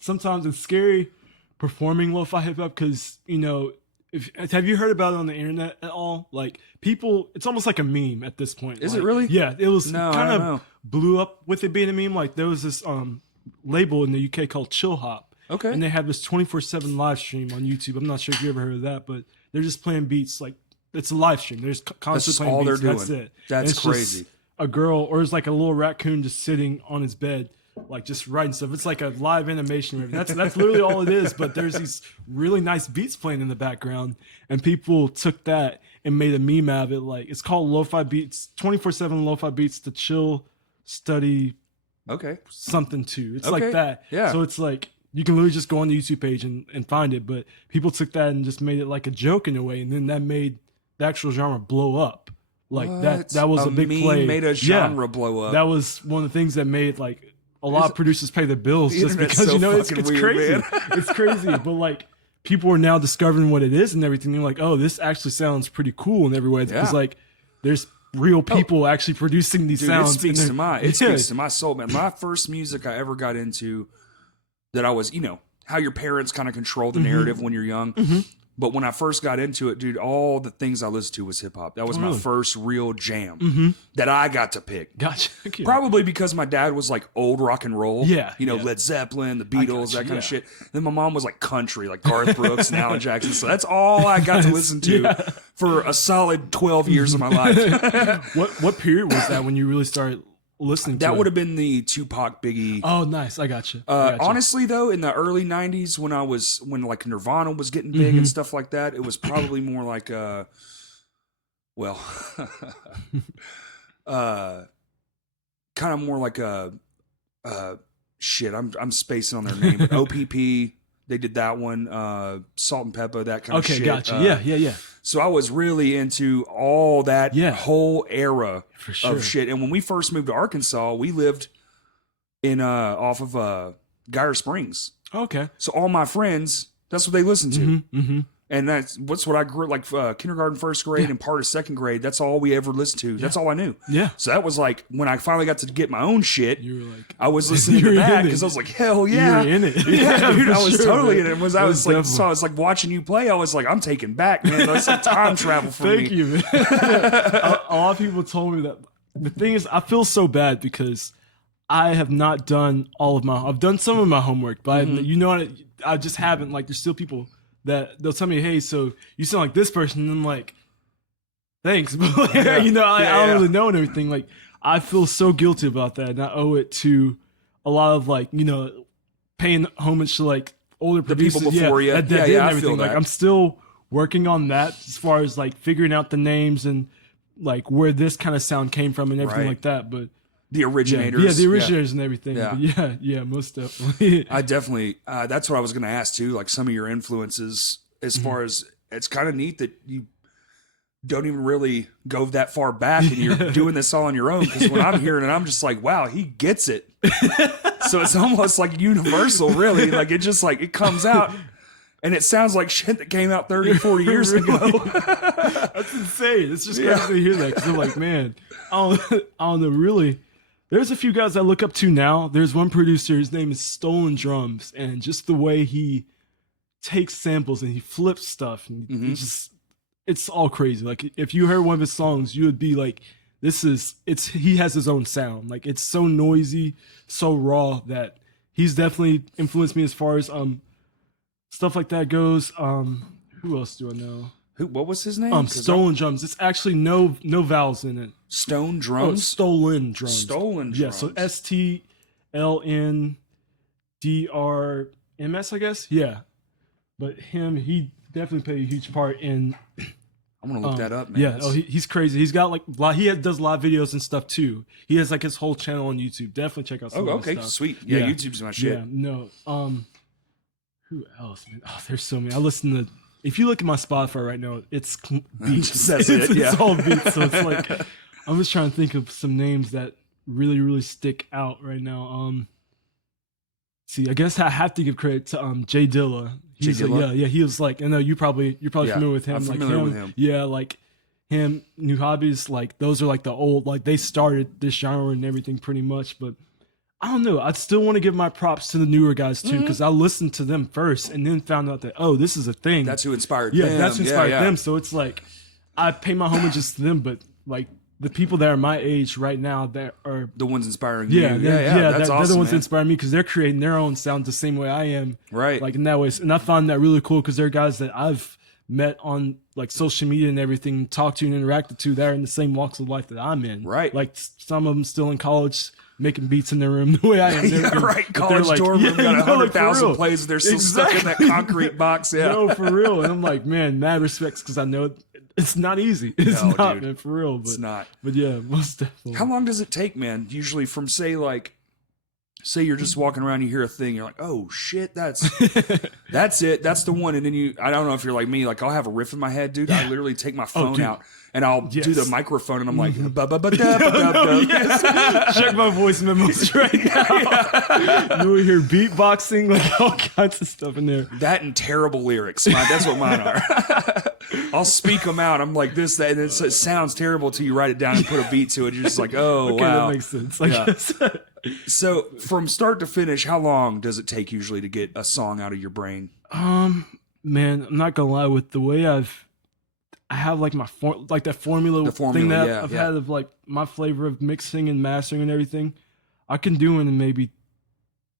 Sometimes it's scary performing Lofa Hip Hop because, you know, have you heard about it on the internet at all? Like, people, it's almost like a meme at this point. Is it really? Yeah, it was kind of blew up with it being a meme. Like, there was this label in the UK called Chill Hop. Okay. And they have this 24/7 live stream on YouTube. I'm not sure if you ever heard of that, but they're just playing beats. Like, it's a live stream. There's constantly playing beats. They're doing. That's it. That's crazy. A girl, or it's like a little raccoon just sitting on his bed, like just writing stuff. It's like a live animation. That's literally all it is. But there's these really nice beats playing in the background, and people took that and made a meme out of it. Like, it's called Lo-Fi Beats, 24/7 Lo-Fi Beats to chill, study, something too. It's like that. Yeah. So it's like, you can literally just go on the YouTube page and find it. But people took that and just made it like a joke in a way, and then that made the actual genre blow up. Like that was a big play. Made a genre blow up. That was one of the things that made like a lot of producers pay their bills just because, you know, it's weird, crazy. man. It's crazy. But like, people are now discovering what it is and everything. They're like, oh, this actually sounds pretty cool in every way. Yeah. It's like there's real people actually producing these Dude, sounds. it speaks to my soul, man. My first music I ever got into that I was, how your parents kind of control the narrative when you're young. But when I first got into it, dude, all the things I listened to was hip hop. That was my first real jam that I got to pick. Gotcha. Probably because my dad was like old rock and roll. Yeah. Led Zeppelin, the Beatles, that kind of shit. Then my mom was like country, like Garth Brooks and Alan Jackson. So that's all I got to listen to for a solid 12 years of my life. What period was that when you really started listening to that it? would have been the Tupac, Biggie. Oh, nice. I got you. Honestly, though, in the early 90s when like Nirvana was getting big and stuff like that, it was probably more like kind of more like shit, I'm spacing on their name. But OPP, they did that one. Salt and Pepper, that kind of shit. Okay, gotcha. Yeah. So I was really into all that whole era of shit. And when we first moved to Arkansas, we lived in off of Geyer Springs. Okay. So all my friends, that's what they listened to. And that's what I grew like kindergarten, first grade, and part of second grade. That's all we ever listened to. That's all I knew. Yeah. So that was like when I finally got to get my own shit. You were like, I was listening to that because I was like, hell yeah, you were in it. Yeah, dude, I was totally in it. I was like watching you play. I was like, I'm taken back, man. It's like time travel for me. Thank you, man. A lot of people told me that. The thing is, I feel so bad because I have not done all of I've done some of my homework, but I just haven't. Like, there's still people that they'll tell me, hey, so you sound like this person, and I'm like, thanks, but I don't really know and everything. Like, I feel so guilty about that, and I owe it to a lot of like, paying homage to like older producers, people before you. That did I everything. feel that. Like, I'm still working on that as far as like figuring out the names and like where this kind of sound came from and everything like that. But the originators, the originators and everything. But yeah, most definitely. I definitely. That's what I was going to ask too. Like some of your influences, as far as it's kind of neat that you don't even really go that far back and you're doing this all on your own. Because when I'm hearing it, I'm just like, wow, he gets it. So it's almost like universal, really. Like it just like it comes out. And it sounds like shit that came out 30, 40 years ago. That's insane. It's just crazy to hear that. Because I'm like, man, I don't know, really. There's a few guys I look up to now. There's one producer, his name is Stolen Drums. And just the way he takes samples and he flips stuff. And it's all crazy. Like, if you heard one of his songs, you would be like, he has his own sound. Like, it's so noisy, so raw that he's definitely influenced me as far as stuff like that goes. Who else do I know? What was his name? Stolen Drums. It's actually no vowels in it. Stone Drums? Oh, Stolen Drums. Stolen Drums. Yeah, so STLNDRMS, I guess. Yeah. But he definitely played a huge part in... I'm going to look that up, man. Yeah, he's crazy. He's got like... He does live videos and stuff too. He has like his whole channel on YouTube. Definitely check out some of his stuff. Sweet. Yeah, YouTube's my shit. Yeah, no. Who else, man? Oh, there's so many. I listen to... If you look at my Spotify right now, it's beats. It's all beats. So it's like... I'm just trying to think of some names that really, really stick out right now. See, I guess I have to give credit to Jay Dilla. He was like... I know you're probably familiar with him. I'm familiar with him. Yeah, like him, New Hobbies, like those are like the old... Like they started this genre and everything pretty much, but... I don't know. I'd still want to give my props to the newer guys too, because I listened to them first and then found out that, oh, this is a thing. That's who inspired them. Yeah, that's who inspired them. So it's like, I pay my homages to them, but like the people that are my age right now that are the ones inspiring you. That's awesome, they're the ones that inspire me because they're creating their own sound the same way I am. Right. Like in that way. And I find that really cool because they're guys that I've met on like social media and everything, talked to and interacted to that are in the same walks of life that I'm in. Right. Like some of them still in college, making beats in their room the way I am. Right. College dorm room got 100,000 plays. They're still stuck in that concrete box. Yeah. No, for real. And I'm like, man, mad respects because I know it's not easy. It's not, dude. Man, for real. But, it's not. But yeah, most definitely. How long does it take, man? Usually from say like say you're just walking around, you hear a thing, you're like, oh shit, that's it, that's the one. And then I don't know if you're like me, like I'll have a riff in my head, dude. I literally take my phone out and I'll do the microphone, and I'm like, check my voice memos right now. You will hear beatboxing, like all kinds of stuff in there. That and terrible lyrics. That's what mine are. I'll speak them out. I'm like this, that, and it sounds terrible till you write it down and put a beat to it. You're just like, oh, okay, wow. That makes sense. I guess. So from start to finish, how long does it take usually to get a song out of your brain? Man, I'm not gonna lie. With the way I have like my that formula thing that I've had of like my flavor of mixing and mastering and everything, I can do it in maybe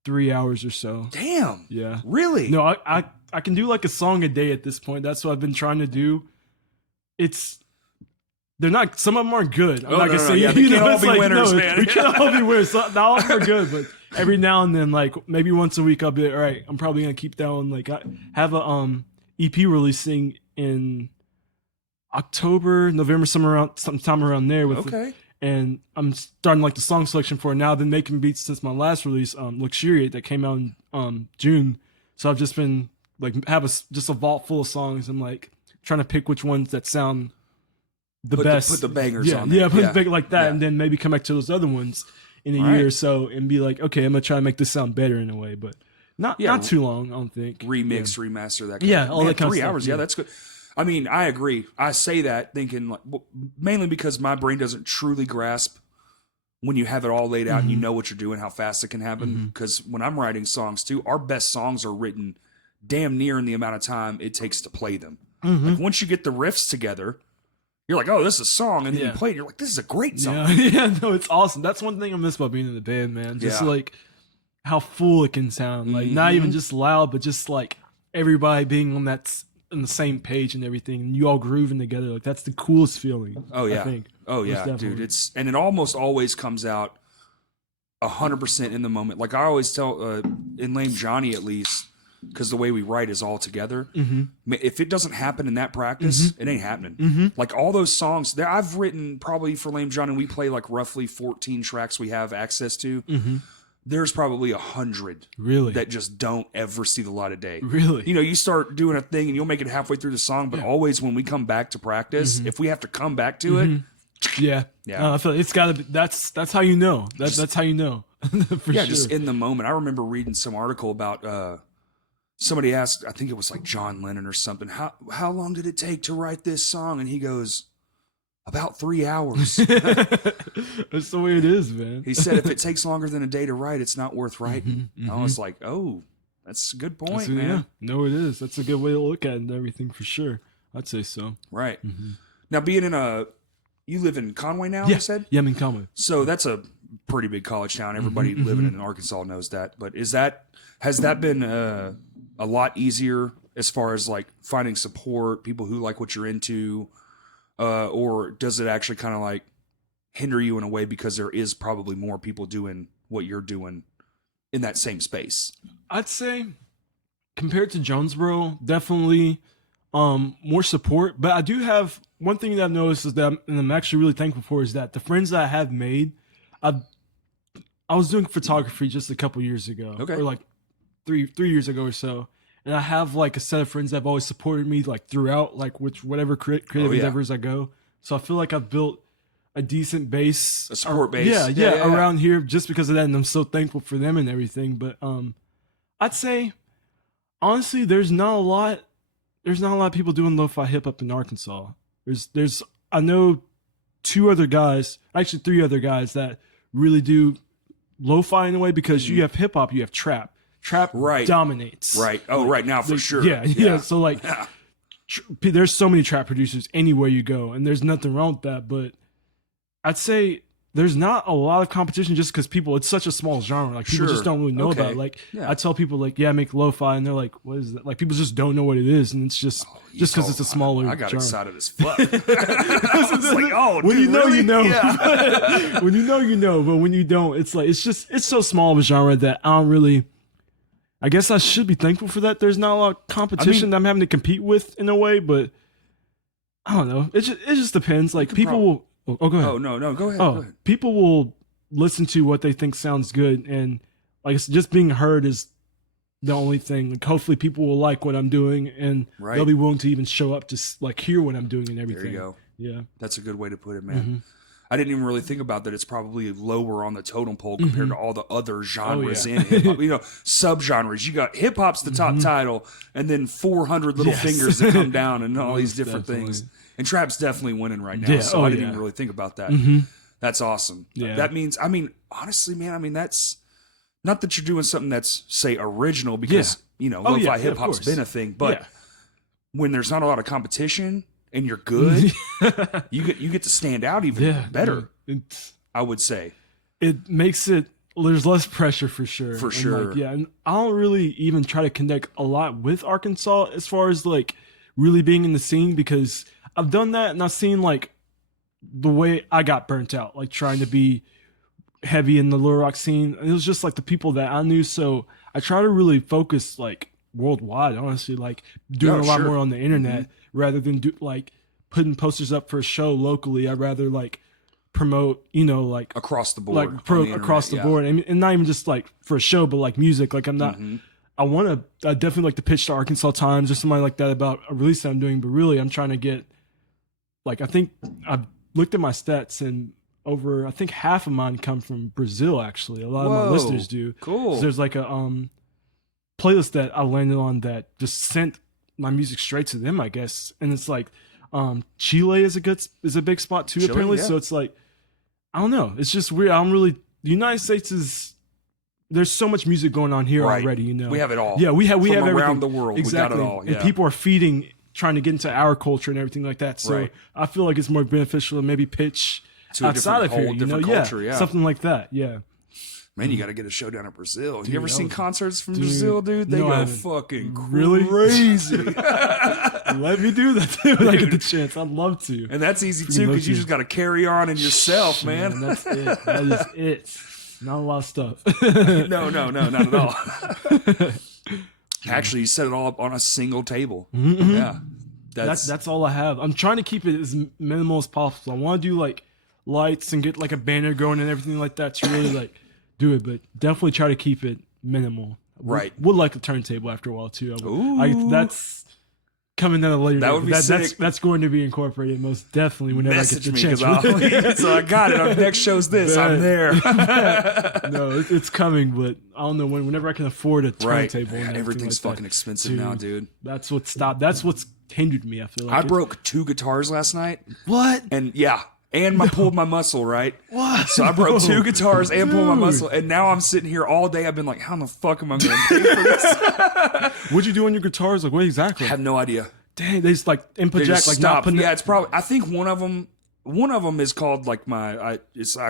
3 hours or so. Damn. Yeah. Really? No, I can do like a song a day at this point. That's what I've been trying to do. They're not. Some of them aren't good. I'm not gonna say they can't all be winners, man. We can't all be winners. So, not all of them are good, but every now and then, like maybe once a week, I'll be like, all right, I'm probably gonna keep that one. Like I have a EP releasing in October, November, sometime around there. And I'm starting like the song selection for it now. I've been making beats since my last release, Luxuriate, that came out in June. So I've just been like just a vault full of songs. I'm like trying to pick which ones that sound the best. Put the bangers on there. Yeah, put the bang like that, and then maybe come back to those other ones in a year or so and be like, okay, I'm gonna try to make this sound better in a way, but not too long. I don't think. Remix, remaster, that. Kind of all that kind of 3 stuff. hours. Yeah, that's good. I mean, I agree. I say that thinking like, mainly because my brain doesn't truly grasp when you have it all laid out and you know what you're doing, how fast it can happen. Because when I'm writing songs too, our best songs are written damn near in the amount of time it takes to play them. Like once you get the riffs together, you're like, oh, this is a song, and then you play it, you're like, this is a great song. No, it's awesome. That's one thing I miss about being in the band, man. Just like how full it can sound. Like not even just loud, but just like everybody being on the same page and everything, and you all grooving together. Like that's the coolest feeling. Oh yeah. I think. Oh yeah, dude. And it almost always comes out 100% in the moment. Like I always tell in Lame Johnny, at least, because the way we write is all together. If it doesn't happen in that practice, it ain't happening. Like all those songs there, I've written probably for Lame Johnny. We play like roughly 14 tracks we have access to. There's probably 100 that just don't ever see the light of day. Really? You know, you start doing a thing and you'll make it halfway through the song, but always when we come back to practice, if we have to come back to it, I feel it's gotta be. That's how you know. That's how you know. For sure. Just in the moment. I remember reading some article about somebody asked, I think it was like John Lennon or something, how long did it take to write this song? And he goes, about 3 hours. That's the way it is, man. He said, if it takes longer than a day to write, it's not worth writing. I was like, oh, that's a good point, man. Yeah, no, it is. That's a good way to look at it and everything for sure. I'd say so. Right. Now, being in you live in Conway now, you said? Yeah, I'm in Conway. So that's a pretty big college town. Everybody living in Arkansas knows that. But has that been a lot easier as far as like finding support, people who like what you're into? Or does it actually kind of like hinder you in a way because there is probably more people doing what you're doing in that same space? I'd say compared to Jonesboro, definitely more support. But I do have one thing that I've noticed is that I'm actually really thankful for is that the friends that I have made, I was doing photography just a couple years ago, or like three years ago or so. And I have like a set of friends that have always supported me like throughout like whatever creative endeavors I go. So I feel like I've built a decent base, a support base. Yeah, around here just because of that, and I'm so thankful for them and everything. But I'd say honestly, there's not a lot of people doing lo-fi hip hop in Arkansas. There's I know three other guys that really do lo-fi in a way because you have hip hop, you have trap. Trap dominates. Right. Oh, right now for sure. Yeah. So like, there's so many trap producers anywhere you go, and there's nothing wrong with that. But I'd say there's not a lot of competition just because it's such a small genre. Like people just don't really know about it. Like I tell people like, I make lo-fi, and they're like, what is that? Like people just don't know what it is, and it's just because it's a smaller I got genre. excited as fuck. It's like, oh, when dude, you know, really? you know. Yeah. When you know, you know. But when you don't, it's like it's so small of a genre that I don't really. I guess I should be thankful for that. There's not a lot of competition that I'm having to compete with in a way, but I don't know. It just depends. Like people will. Oh, go ahead. Oh no, go ahead. Go ahead. People will listen to what they think sounds good, and like it's just being heard is the only thing. Like hopefully people will like what I'm doing and they'll be willing to even show up to like hear what I'm doing and everything. There you go. Yeah. That's a good way to put it, man. I didn't even really think about that. It's probably lower on the totem pole compared to all the other genres in hip hop. You know, subgenres. You got hip hop's the top title, and then 400 little fingers that come down, and all these different things. And trap's definitely winning right now. So I didn't even really think about that. That's awesome. Yeah. That means, I mean, honestly, man, I mean, that's not that you're doing something that's, say, original, because you know, lo-fi hip hop's been a thing, but when there's not a lot of competition and you're good, you get to stand out even better. I would say it makes it. There's less pressure for sure. For sure. Like, and I don't really even try to connect a lot with Arkansas as far as like really being in the scene, because I've done that and I've seen like the way I got burnt out, like trying to be heavy in the Little Rock scene. It was just like the people that I knew. So I try to really focus like worldwide, honestly, like doing a lot more on the internet rather than like putting posters up for a show locally. I'd rather like promote, you know, like across the board, like across the board, and not even just like for a show, but like music. Like I'm not, I definitely like to pitch to Arkansas Times or somebody like that about a release that I'm doing, but really I'm trying to get, like, I think I've looked at my stats and I think half of mine come from Brazil, actually. A lot of my listeners do. Cool. So there's like a playlist that I landed on that just sent my music straight to them, I guess. And it's like Chile is a big spot too, apparently. So it's like, I don't know. It's just weird. The United States there's so much music going on here already, you know. We have it all. Yeah, we have around everything. The world. Exactly. We got it all. Yeah. And people are trying to get into our culture and everything like that. So I feel like it's more beneficial to maybe pitch to outside of here, you know, culture, something like that. Yeah. Man, you got to get a show down in Brazil. Dude, you ever seen concerts from Brazil, dude? They go fucking crazy. Let me do that too when I get the chance. I'd love to. And that's easy too, because you just got to carry on in yourself, man. That's it. That is it. Not a lot of stuff. No, not at all. Actually, you set it all up on a single table. Yeah. That's all I have. I'm trying to keep it as minimal as possible. I want to do like lights and get like a banner going and everything like that to really like do it, but definitely try to keep it minimal. Right. Would like a turntable after a while too. That's coming down a later. That would be sick. That's going to be incorporated most definitely whenever I get the chance. So I got it. Our next show's this. I'm there. No, it's coming, but I don't know whenever I can afford a turntable. Man, everything's like fucking expensive now, dude. That's what stopped. That's what's hindered me. I feel like I broke 2 guitars last night. What? And pulled my muscle, right? What? So I broke 2 guitars and pulled my muscle, and now I'm sitting here all day. I've been like, how in the fuck am I going to pay for this? What'd you do on your guitars? Like, what exactly? I have no idea. Dang, they just like input jack, like stop. not putting. Yeah, it's probably. I think one of them is called like I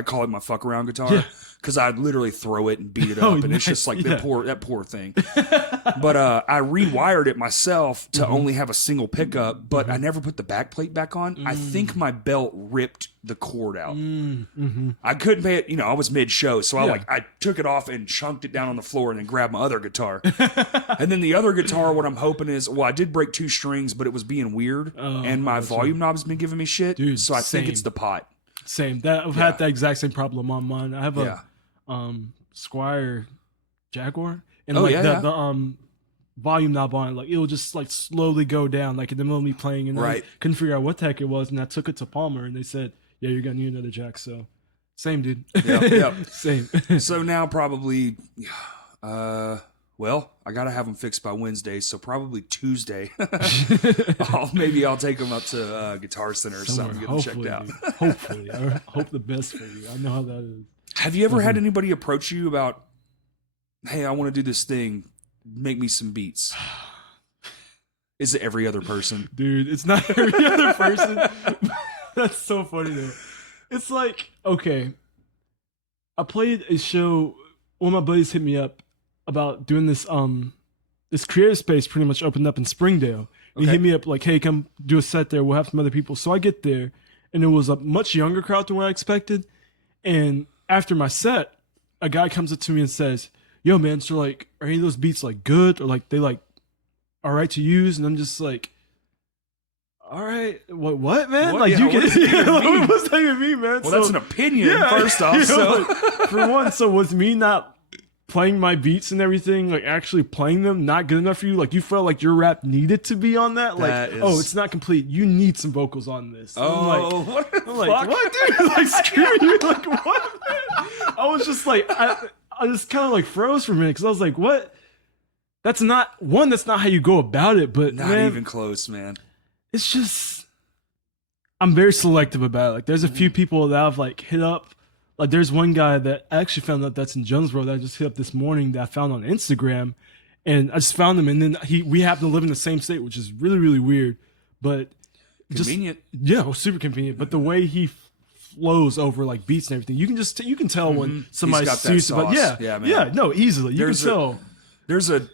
call it my fuck around guitar. Because I'd literally throw it and beat it up, and it's just like that poor thing. But I rewired it myself to only have a single pickup, but I never put the back plate back on. I think my belt ripped the cord out. I couldn't pay it. You know, I was mid-show, so I took it off and chunked it down on the floor, and then grabbed my other guitar. And then the other guitar, what I'm hoping is, I did break 2 strings, but it was being weird, and my volume knob's been giving me shit. Dude, so I think it's the pot. Same. I've had that exact same problem on mine. I have a Squire Jaguar, and the volume knob on it, like it'll just like slowly go down, like in the middle of me playing, and I couldn't figure out what the heck it was, and I took it to Palmer, and they said, "Yeah, you're gonna need another jack." So, same dude. Yep. Same. So now probably, I gotta have them fixed by Wednesday, so probably Tuesday. Maybe I'll take them up to Guitar Center or something, get them checked out. Hopefully, I hope the best for you. I know how that is. Have you ever had anybody approach you about, hey, I want to do this thing, make me some beats? Is it every other person? Dude, it's not every other person. That's so funny though. It's like, okay, I played a show, one of my buddies hit me up about doing this this creative space pretty much opened up in Springdale. He hit me up like, hey, come do a set there, we'll have some other people. So I get there, and it was a much younger crowd than what I expected. And after my set, a guy comes up to me and says, yo man, so like, are any of those beats like good, or like they like all right to use? And I'm just like, all right, what man? Like, you get it? What's that even mean, man? Well, that's an opinion, first off. So like, for one, so was me not playing my beats and everything, like actually playing them, not good enough for you? Like you felt like your rap needed to be on that? Like, oh, it's not complete. You need some vocals on this. Oh, I'm like, what, dude? Like, screw you. Like, what? Man? I was just like, I just kind of like froze for a minute because I was like, what? That's not how you go about it, but not man, even close, man. It's just, I'm very selective about it. Like, there's a few people that I've like hit up. Like, there's one guy that I actually found out that's in Jonesboro that I just hit up this morning that I found on Instagram, and I just found him, and then we happen to live in the same state, which is really, really weird, but Convenient. Yeah, well, super convenient. But the way he flows over like beats and everything, you can tell when somebody's serious about. No, easily you can tell. There's a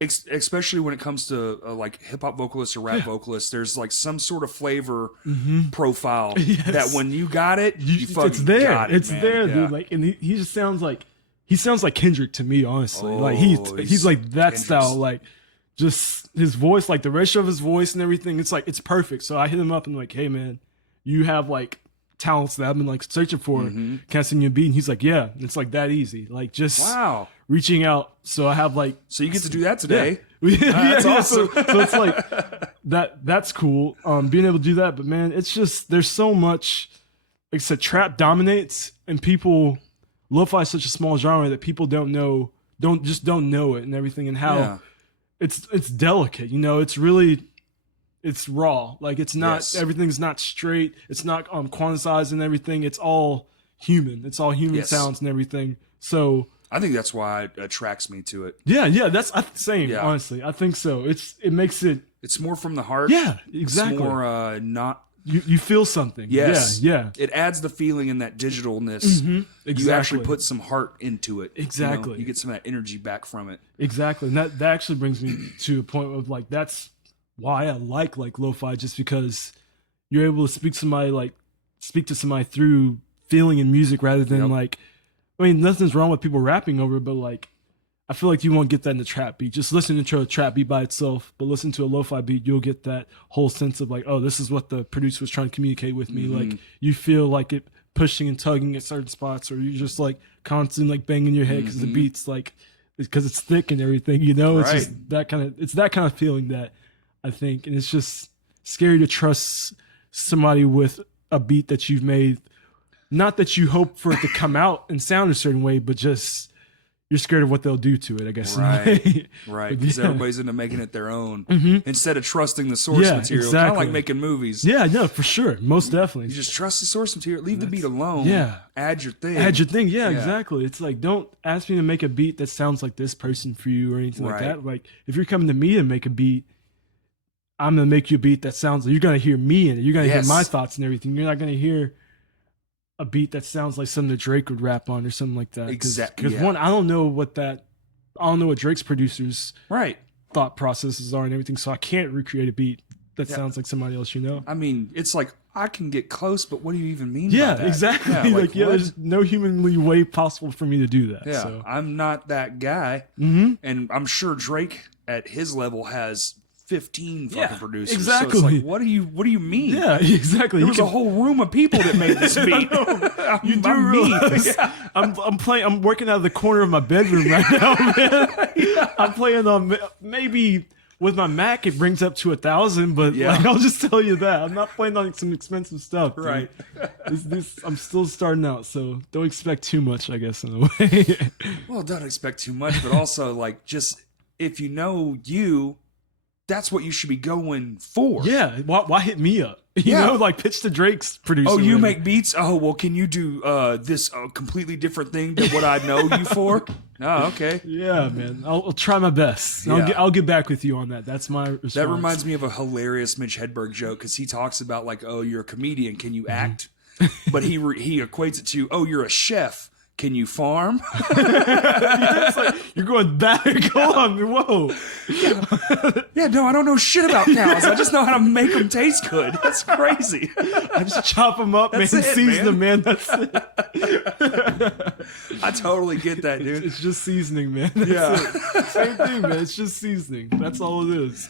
especially when it comes to like hip hop vocalists or rap vocalists, there's like some sort of flavor profile that when you got it, you fucking it's there. got it, it's man. there, dude. Like, and he just sounds like Kendrick to me, honestly. Like he's like that Kendrick's style, like just his voice, like the ratio of his voice and everything. It's like it's perfect. So I hit him up and like, hey man, you have like talents that I've been like searching for. Can I sing you a beat? And he's like, yeah. It's like that easy. Like just reaching out. So I have like, so you get to do that today. That's awesome. So it's like that's cool. Being able to do that, but man, it's just there's so much. Like I said, trap dominates, and people lo-fi is such a small genre that people don't know it and everything, and how it's delicate. You know, it's really. It's raw. Like it's not everything's not straight. It's not quantized and everything. It's all human. It's all human sounds and everything. So I think that's why it attracts me to it. Yeah, that's same. Yeah. Honestly, I think so. It makes it. It's more from the heart. Yeah, exactly. It's more not. You feel something. Yes. Yeah. It adds the feeling in that digitalness. Exactly. You actually put some heart into it. Exactly. You get some of that energy back from it. Exactly, and that actually brings me to a point of like that's why I like lo-fi, just because you're able to speak to somebody through feeling in music rather than like, I mean, nothing's wrong with people rapping over it, but like, I feel like you won't get that in the trap beat. Just listen to a trap beat by itself, but listen to a lo-fi beat, you'll get that whole sense of like, oh, this is what the producer was trying to communicate with me. Like you feel like it pushing and tugging at certain spots, or you're just like constantly like banging your head because the beat's like, because it's thick and everything, you know. It's just that kind of feeling that I think, and it's just scary to trust somebody with a beat that you've made. Not that you hope for it to come out and sound a certain way, but just you're scared of what they'll do to it, I guess. Right. Because everybody's into making it their own instead of trusting the source material. Kind of like making movies. Yeah, no, for sure. Most definitely. You just trust the source material. Leave the beat alone. Yeah. Add your thing. Yeah, exactly. It's like, don't ask me to make a beat that sounds like this person for you or anything like that. Like, if you're coming to me to make a beat, I'm going to make you a beat that sounds like you're going to hear me in it. You're going to hear my thoughts and everything. You're not going to hear a beat that sounds like something that Drake would rap on or something like that. Exactly. Because I don't know what Drake's producers' thought processes are and everything. So I can't recreate a beat that sounds like somebody else, you know? I mean, it's like, I can get close, but what do you even mean by that? Exactly. There's no humanly way possible for me to do that. Yeah, so. I'm not that guy. And I'm sure Drake at his level has 15 fucking producers. Exactly. So it's like, what do you mean? Yeah, exactly. There was a whole room of people that made this beat. You do realize I'm working out of the corner of my bedroom right now, man. I'm playing on maybe with my Mac it brings up to 1,000, but like I'll just tell you that I'm not playing on some expensive stuff. Dude. Right. I'm still starting out, so don't expect too much, I guess, in a way. Well, don't expect too much, but also like just if you know that's what you should be going for. Yeah. Why hit me up? You know, like pitch to Drake's producer. Oh, you make beats? Oh, well, can you do this completely different thing than what I know you for? Oh, okay. Yeah, man. I'll try my best. I'll get back with you on that. That's my response. That reminds me of a hilarious Mitch Hedberg joke because he talks about like, oh, you're a comedian. Can you act? But he equates it to, oh, you're a chef. Can you farm? It's like, you're going back. Hold on. Whoa. No, I don't know shit about cows. I just know how to make them taste good. That's crazy. I just chop them up, man. Season them, man. That's it. I totally get that, dude. It's just seasoning, man. That's it. Same thing, man. It's just seasoning. That's all it is.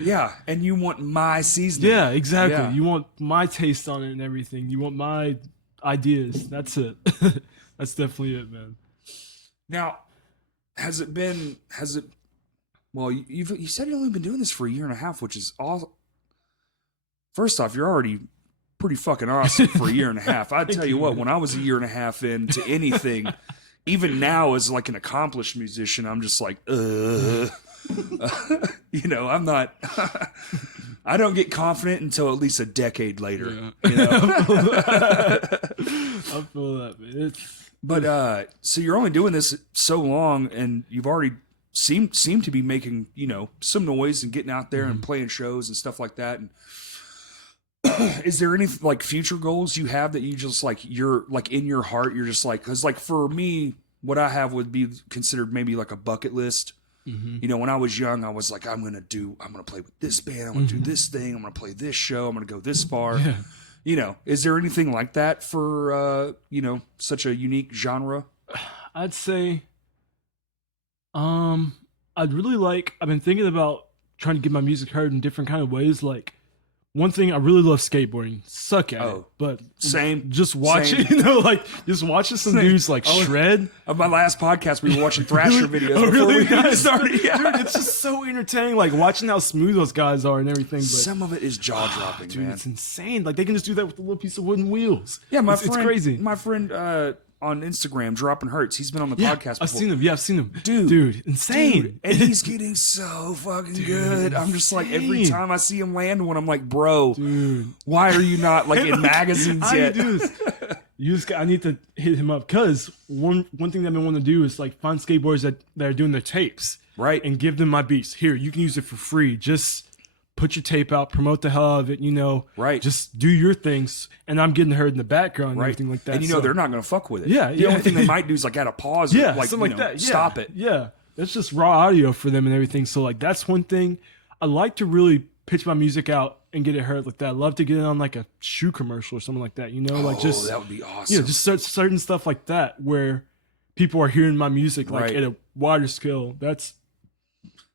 Yeah, and you want my seasoning. Yeah, exactly. Yeah. You want my taste on it and everything. You want my ideas. That's it. That's definitely it, man. Now, well, you said you've only been doing this for a year and a half, which is all. First off, you're already pretty fucking awesome for a year and a half. I tell you what, when I was a year and a half into anything, even now as like an accomplished musician, I'm just like, I'm not. I don't get confident until at least a decade later. Yeah. You know? I feel that, man. But so you're only doing this so long, and you've already seem to be making some noise and getting out there and playing shows and stuff like that. And is there any like future goals you have that you just like you're like in your heart you're just like, because like for me what I have would be considered maybe like a bucket list. When I was young I was like, I'm gonna play with this band, I'm gonna do this thing, I'm gonna play this show, I'm gonna go this far. Is there anything like that for such a unique genre? I'd say I've been thinking about trying to get my music heard in different kind of ways. Like, one thing, I really love skateboarding. Suck at it, but same. Just watching, just watching some dudes like shred. On my last podcast, we were watching Thrasher videos before we started. Yeah. Dude, it's just so entertaining. Like watching how smooth those guys are and everything. But some of it is jaw dropping, dude, man. it's insane. Like they can just do that with a little piece of wooden wheels. Yeah, it's crazy. My friend on Instagram, Dropping Hurts. He's been on the podcast before. I've seen him. Yeah, I've seen him. Dude, insane. Dude, and he's getting so fucking good. I'm just like, every time I see him land one, I'm like, bro, why are you not like in magazines yet? I need to hit him up, because one thing that I've been wanting to do is like find skateboarders that are doing their tapes. Right. And give them my beats. Here, you can use it for free. Just put your tape out, promote the hell out of it, Right. Just do your things, and I'm getting heard in the background and everything like that. And they're not going to fuck with it. Yeah. The only thing they might do is like add a pause or like, something like that. Stop it. Yeah. That's just raw audio for them and everything. So like that's one thing. I like to really pitch my music out and get it heard like that. I love to get it on like a shoe commercial or something like that, like just that would be awesome. Just certain stuff like that where people are hearing my music like at a wider scale. That's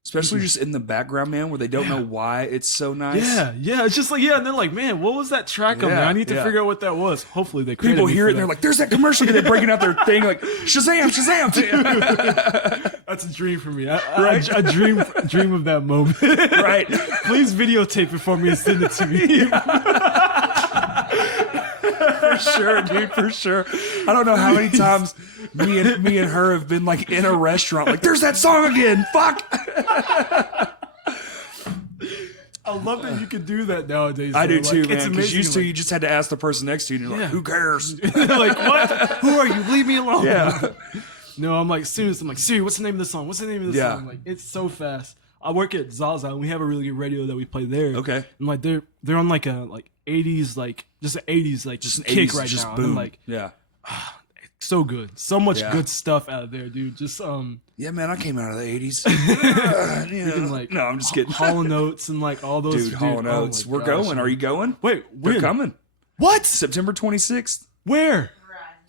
especially just in the background, man, where they don't know why it's so nice. Yeah. It's just like, and they're like, man, what was that track on there? I need to figure out what that was. Hopefully they people hear it and they're like, there's that commercial, and they're breaking out their thing like, Shazam. That's a dream for me. I dream of that moment. Right. Please videotape it for me and send it to me. For sure, dude, for sure. I don't know how many times me and her have been like in a restaurant, like, there's that song again. Fuck. I love that you can do that nowadays. I do too, like, man. Because used to, you just had to ask the person next to you, and you're like, who cares? Like, what? Who are you? Leave me alone. Yeah. No, I'm like, Siri, what's the name of the song? What's the name of the song? Like, it's so fast. I work at Zaza, and we have a really good radio that we play there. Okay. And like they're on like a 80s, like just an 80s like just an kick 80s, right just now. boom. And I'm like, so good, so much good stuff out of there, dude. Just yeah, man, I came out of the 80s. Like, no, I'm just kidding. Hall & Oates and like all those. Dude, Hall & Oates. We're going. Are you going? Wait, we're coming. What? September 26th. Where?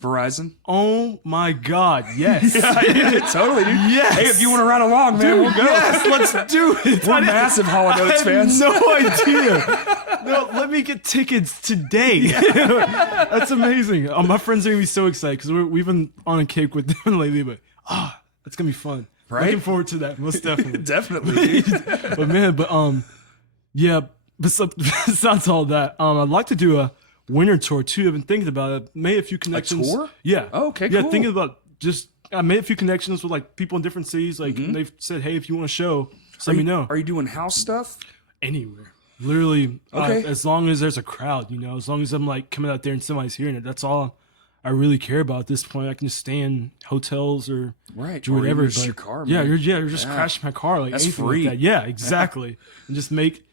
Verizon. Oh my God! Yes. Totally, dude. Yes. Hey, if you want to ride along, man, we'll go. Yes, let's do it. We're massive Hall & Oates fans. No idea. No, let me get tickets today. That's amazing. My friends are gonna be so excited because we've been on a kick with them lately, but that's gonna be fun. Right? Looking forward to that, most definitely. Definitely, dude. But yeah. Besides all that, I'd like to do a winter tour too. I've been thinking about it. Made a few connections. A tour? Yeah. Oh, okay. Yeah, cool. thinking about I made a few connections with like people in different cities. Like they've said, hey, if you want to show, let me know. Are you doing house stuff? Anywhere. Literally, Okay. as long as there's a crowd, as long as I'm like coming out there and somebody's hearing it, that's all I really care about at this point. I can just stay in hotels or do whatever. Or use your car, man. Yeah, you're just crashing my car like that's anything free. like that. Yeah, exactly. And just make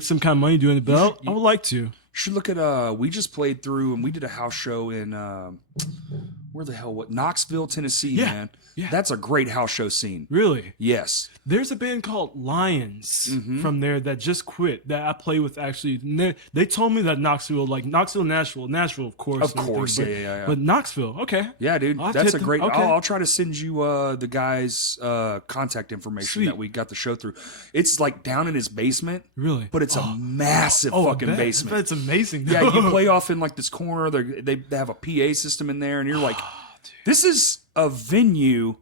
some kind of money doing it. But I would like to. You should look at we just played through and we did a house show in where the hell Knoxville, Tennessee, man. Yeah. That's a great house show scene. Really? Yes. There's a band called Lions from there that just quit that I play with actually. And they told me that Knoxville, Nashville, of course. Of course, yeah. But Knoxville, okay. Yeah, dude. I'll That's a hit them. great. Okay. I'll try to send you the guy's contact information Sweet. that we got the show through. It's like down in his basement. Really? But it's a massive fucking basement. That's amazing. Though. Yeah, you play off in like this corner. They have a PA system in there, and you're like, this is a venue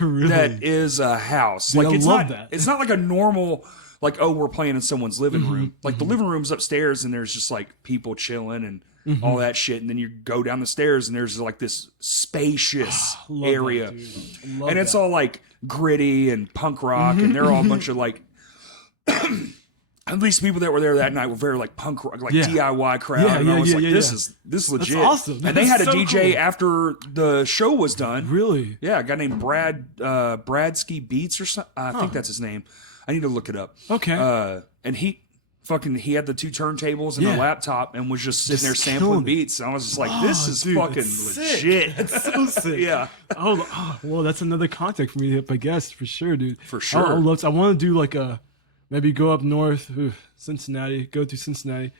Really? that is a house. Dude, Like I it's love not that. it's not like a normal like, oh, we're playing in someone's living room. Like the living room's upstairs and there's just like people chilling and all that shit. And then you go down the stairs and there's like this spacious Love area. that, dude. Love And it's that. all like gritty and punk rock and they're all a bunch of like at least people that were there that night were very like punk rock, like Yeah. DIY crowd. Yeah, and I yeah, was yeah, like, yeah, this yeah. is legit. awesome. And they That's had a so DJ cool. after the show was done. Really? Yeah, a guy named Bradsky Beats or something. I think that's his name. I need to look it up. Okay. And he had the 2 turntables and Yeah. a laptop and was just sitting there Just sampling killing it. beats. And I was just like, this is dude, fucking that's sick. legit. That's so sick. Yeah. Well, that's another contact for me to hit, I guess, for sure, dude. For sure. I want to do like maybe go up north, Cincinnati, go to Cincinnati.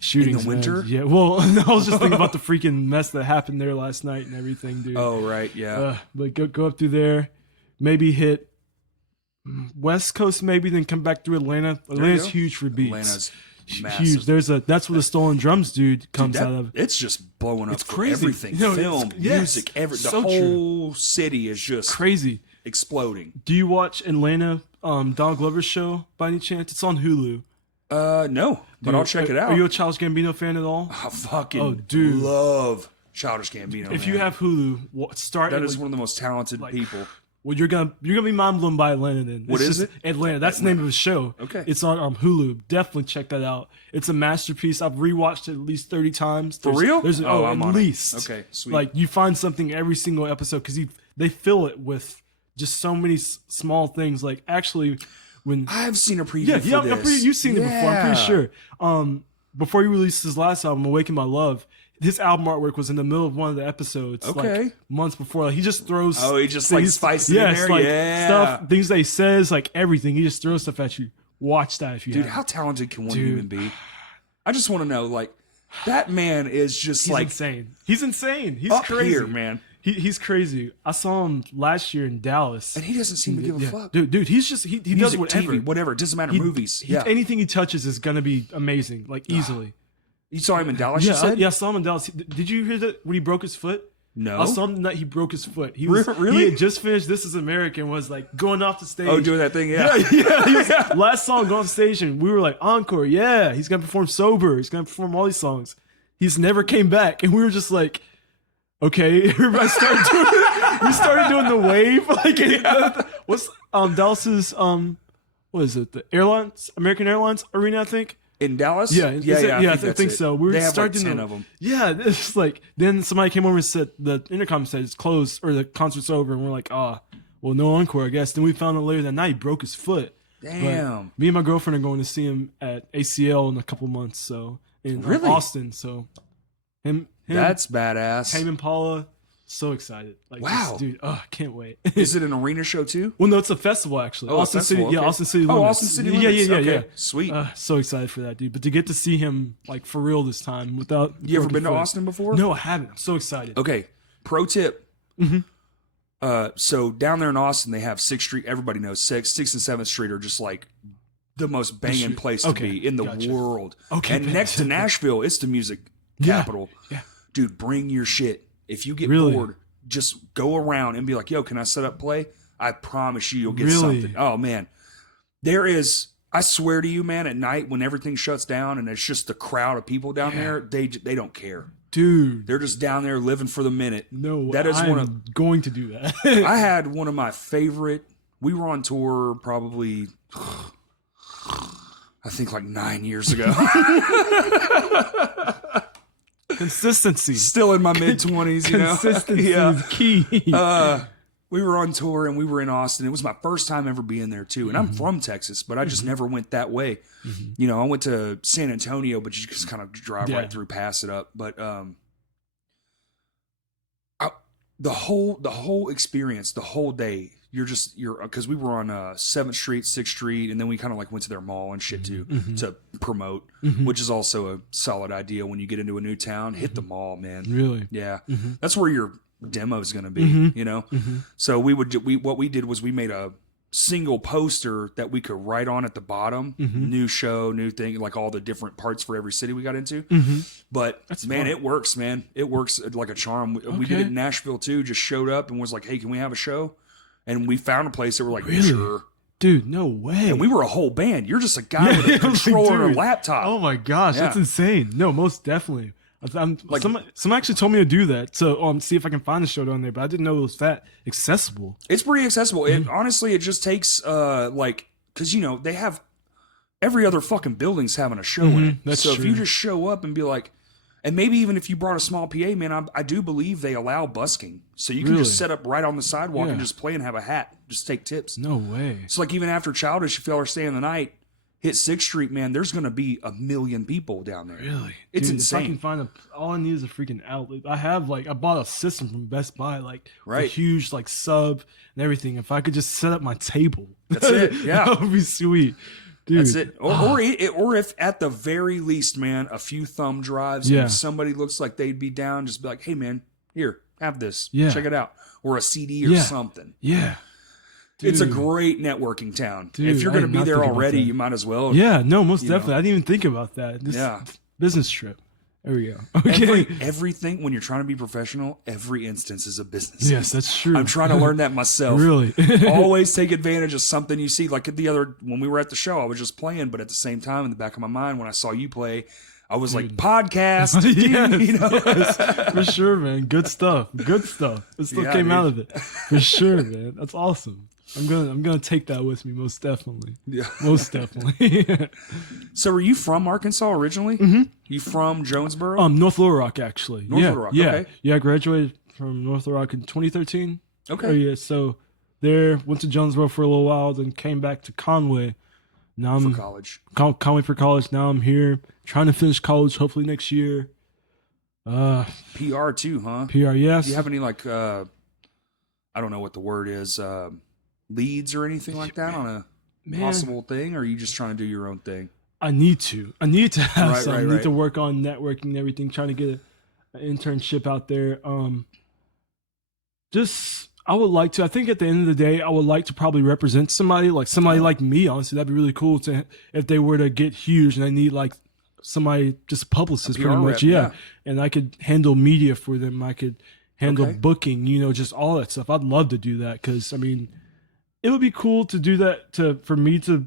Shootings, winter? man. Yeah, well, I was just thinking about the freaking mess that happened there last night and everything, dude. Oh, right. Yeah. But go up through there, maybe hit West Coast, maybe then come back through Atlanta. Atlanta's go. huge for beats. Atlanta's massive. Huge. That's where the Stolen Drums dude comes That- out of. It's just blowing up It's for crazy. everything. You know, Film, it's- yes, music, the so whole city is just Crazy. exploding. Do you watch Atlanta Donald Glover's show by any chance? It's on Hulu. No, but I'll check it out. Are you a Childish Gambino fan at all? I fucking Oh, dude. love Childish Gambino. If you have Hulu, start. that at, is one of the most talented like- people. Well, you're gonna be mind blown by Atlanta. Then What It's is just it? Atlanta. That's the name of his show. Okay. It's on Hulu. Definitely check that out. It's a masterpiece. I've rewatched it at least 30 times. For real? There's Oh, I'm at on it. least. Okay, sweet. Like you find something every single episode because they fill it with just so many small things. Like actually, when I've seen a preview yeah, for I'm pretty, this. you've seen it before. I'm pretty sure. Before he released his last album, "Awaken My Love," his album artwork was in the middle of one of the episodes. Okay. Like months before, like, he just throws. Oh, he just like things- spices it in there? like Yeah. stuff, things that he says, like everything. He just throws stuff at you. Watch that if you Dude, have. how talented can one Dude. human be? I just want to know, like, that man is just He's like insane. He's insane. He's up crazy, here, man. He's crazy. I saw him last year in Dallas. And he doesn't seem to give a Yeah. fuck. Dude, he's just he does Music, whatever. TV, whatever. It doesn't matter. Movies. Yeah. Anything he touches is gonna be amazing, like easily. You saw him in Dallas, Yeah, you said? I saw him in Dallas. Did you hear that when he broke his foot? No. I saw him that he broke his foot. He was Really? He had just finished "This Is America" and was like going off the stage. Oh, doing that thing, yeah. Yeah, he was, last song going off stage, and we were like, encore, yeah, he's gonna perform sober. He's gonna perform all these songs. He's never came back, and we were just like, okay. Everybody started doing. We started doing the wave, like what's Dallas's what is it? The airlines, American Airlines Arena, I think. In Dallas? Yeah, I I think, think so. We they have like started 10 doing of them. Yeah, it's like then somebody came over and said the intercom said it's closed or the concert's over, and we're like, well, no encore, I guess. Then we found out later that night he broke his foot. Damn. But me and my girlfriend are going to see him at ACL in a couple months, so in Really? Austin. So him, That's badass. Tame Impala, so excited. Like, Wow. just, dude, I can't wait. Is it an arena show too? Well, no, it's a festival actually. Oh, a Austin festival, City, yeah, okay. Austin City Oh, Limits. Austin City Yeah, Limits. yeah, Okay, yeah. sweet. So excited for that, dude. But to get to see him like for real this time without You ever broken been to foot. Austin before? No, I haven't. I'm so excited. Okay. Pro tip. Mm-hmm. So down there in Austin, they have 6th Street. Everybody knows 6th and 7th Street are just like the most banging street. place to Okay, be in the gotcha. world. Okay, And next to Nashville, it's the music Yeah, capital. yeah. Dude, bring your shit. If you get Really? bored, just go around and be like, yo, can I set up play? I promise you, you'll get Really? something. Oh, man. There is, I swear to you, man, at night when everything shuts down and it's just the crowd of people down there, they don't care. Dude. They're just down there living for the minute. No, That is I'm one of going to do that. I had one of my favorite. We were on tour probably, I think like 9 years ago. Consistency. Still in my mid 20s, you know. Consistency is key. We were on tour and we were in Austin. It was my first time ever being there too. And I'm from Texas, but I just never went that way. You know, I went to San Antonio, but you just kind of drive Yeah. right through, pass it up. But the whole experience, the whole day, you're because we were on 7th Street, 6th Street, and then we kind of like went to their mall and shit too to promote, which is also a solid idea when you get into a new town. Hit the mall, man. Really? Yeah, that's where your demo is going to be, you know. So what we did was we made a single poster that we could write on at the bottom, new show, new thing, like all the different parts for every city we got into. But man, it works, man. It works like a charm. We did it in Nashville too. Just showed up and was like, "Hey, can we have a show?" And we found a place that we're like, Really? sure. Dude, no way. And we were a whole band. You're just a guy with a controller and a laptop. Oh my gosh, that's insane. No, most definitely. Someone actually told me to do that to see if I can find a show down there, but I didn't know it was that accessible. It's pretty accessible. Honestly, it just takes because they have every other fucking building's having a show in it. That's so true. if you just show up and be like, and maybe even if you brought a small PA, man, I do believe they allow busking, so you can just set up right on the sidewalk and just play and have a hat, just take tips. No way. So like even after Childish, if y'all are staying the night, hit 6th Street, man, there's gonna be 1 million people down there. Really? It's Dude, insane. If I can find all I need is a freaking outlet. I bought a system from Best Buy, with a huge sub and everything. If I could just set up my table, that's it. Yeah, that would be sweet. Dude. That's it. Or if at the very least, man, a few thumb drives. Yeah. If somebody looks like they'd be down, just be like, hey, man, here, have this. Yeah. Check it out. Or a CD or something. Yeah. Dude. It's a great networking town. Dude, if you're going to be there already, you might as well. Yeah, no, most definitely. I didn't even think about that. Business trip. There we go. Okay. Everything, when you're trying to be professional, every instance is a business. Yes, that's true. I'm trying to learn that myself. Really? Always take advantage of something you see. Like when we were at the show, I was just playing, but at the same time, in the back of my mind, when I saw you play, I was like, podcast. Yes, for sure, man. Good stuff. Good stuff. It still came out of it. For sure, man. That's awesome. I'm gonna take that with me, most definitely. Yeah, most definitely. So, are you from Arkansas originally? Mm-hmm. You from Jonesboro? North Little Rock, actually. North Little Rock. Yeah, okay. Yeah. I graduated from North Little Rock in 2013. Okay. Oh, yeah. So, went to Jonesboro for a little while, then came back to Conway. Now I'm for college. Conway for college. Now I'm here trying to finish college. Hopefully next year. PR too, huh? PR, yes. Do you have any I don't know what the word is. Leads or anything like that on a possible thing, or are you just trying to do your own thing? I need to have some. I need to work on networking and everything, trying to get an internship out there. I would like to, I think at the end of the day, I would like to probably represent somebody like me. Honestly, that'd be really cool if they were to get huge and I need somebody, just a publicist pretty much. Yeah. And I could handle media for them. I could handle booking, just all that stuff. I'd love to do that. 'Cause I mean, it would be cool to do that for me to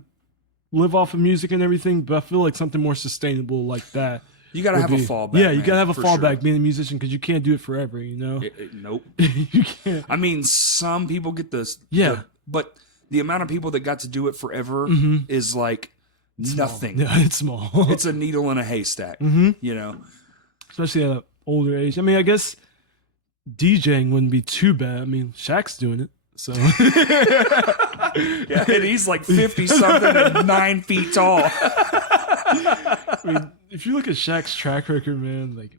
live off of music and everything, but I feel like something more sustainable like that. You got to have a fallback. Yeah, you got to have a fallback being a musician because you can't do it forever, Nope. You can't. I mean, some people get this. Yeah. But the amount of people that got to do it forever is nothing. Yeah, it's small. It's a needle in a haystack, Especially at an older age. I mean, I guess DJing wouldn't be too bad. I mean, Shaq's doing it. So yeah, and he's like 50 something and 9 feet tall. I mean, if you look at Shaq's track record, man,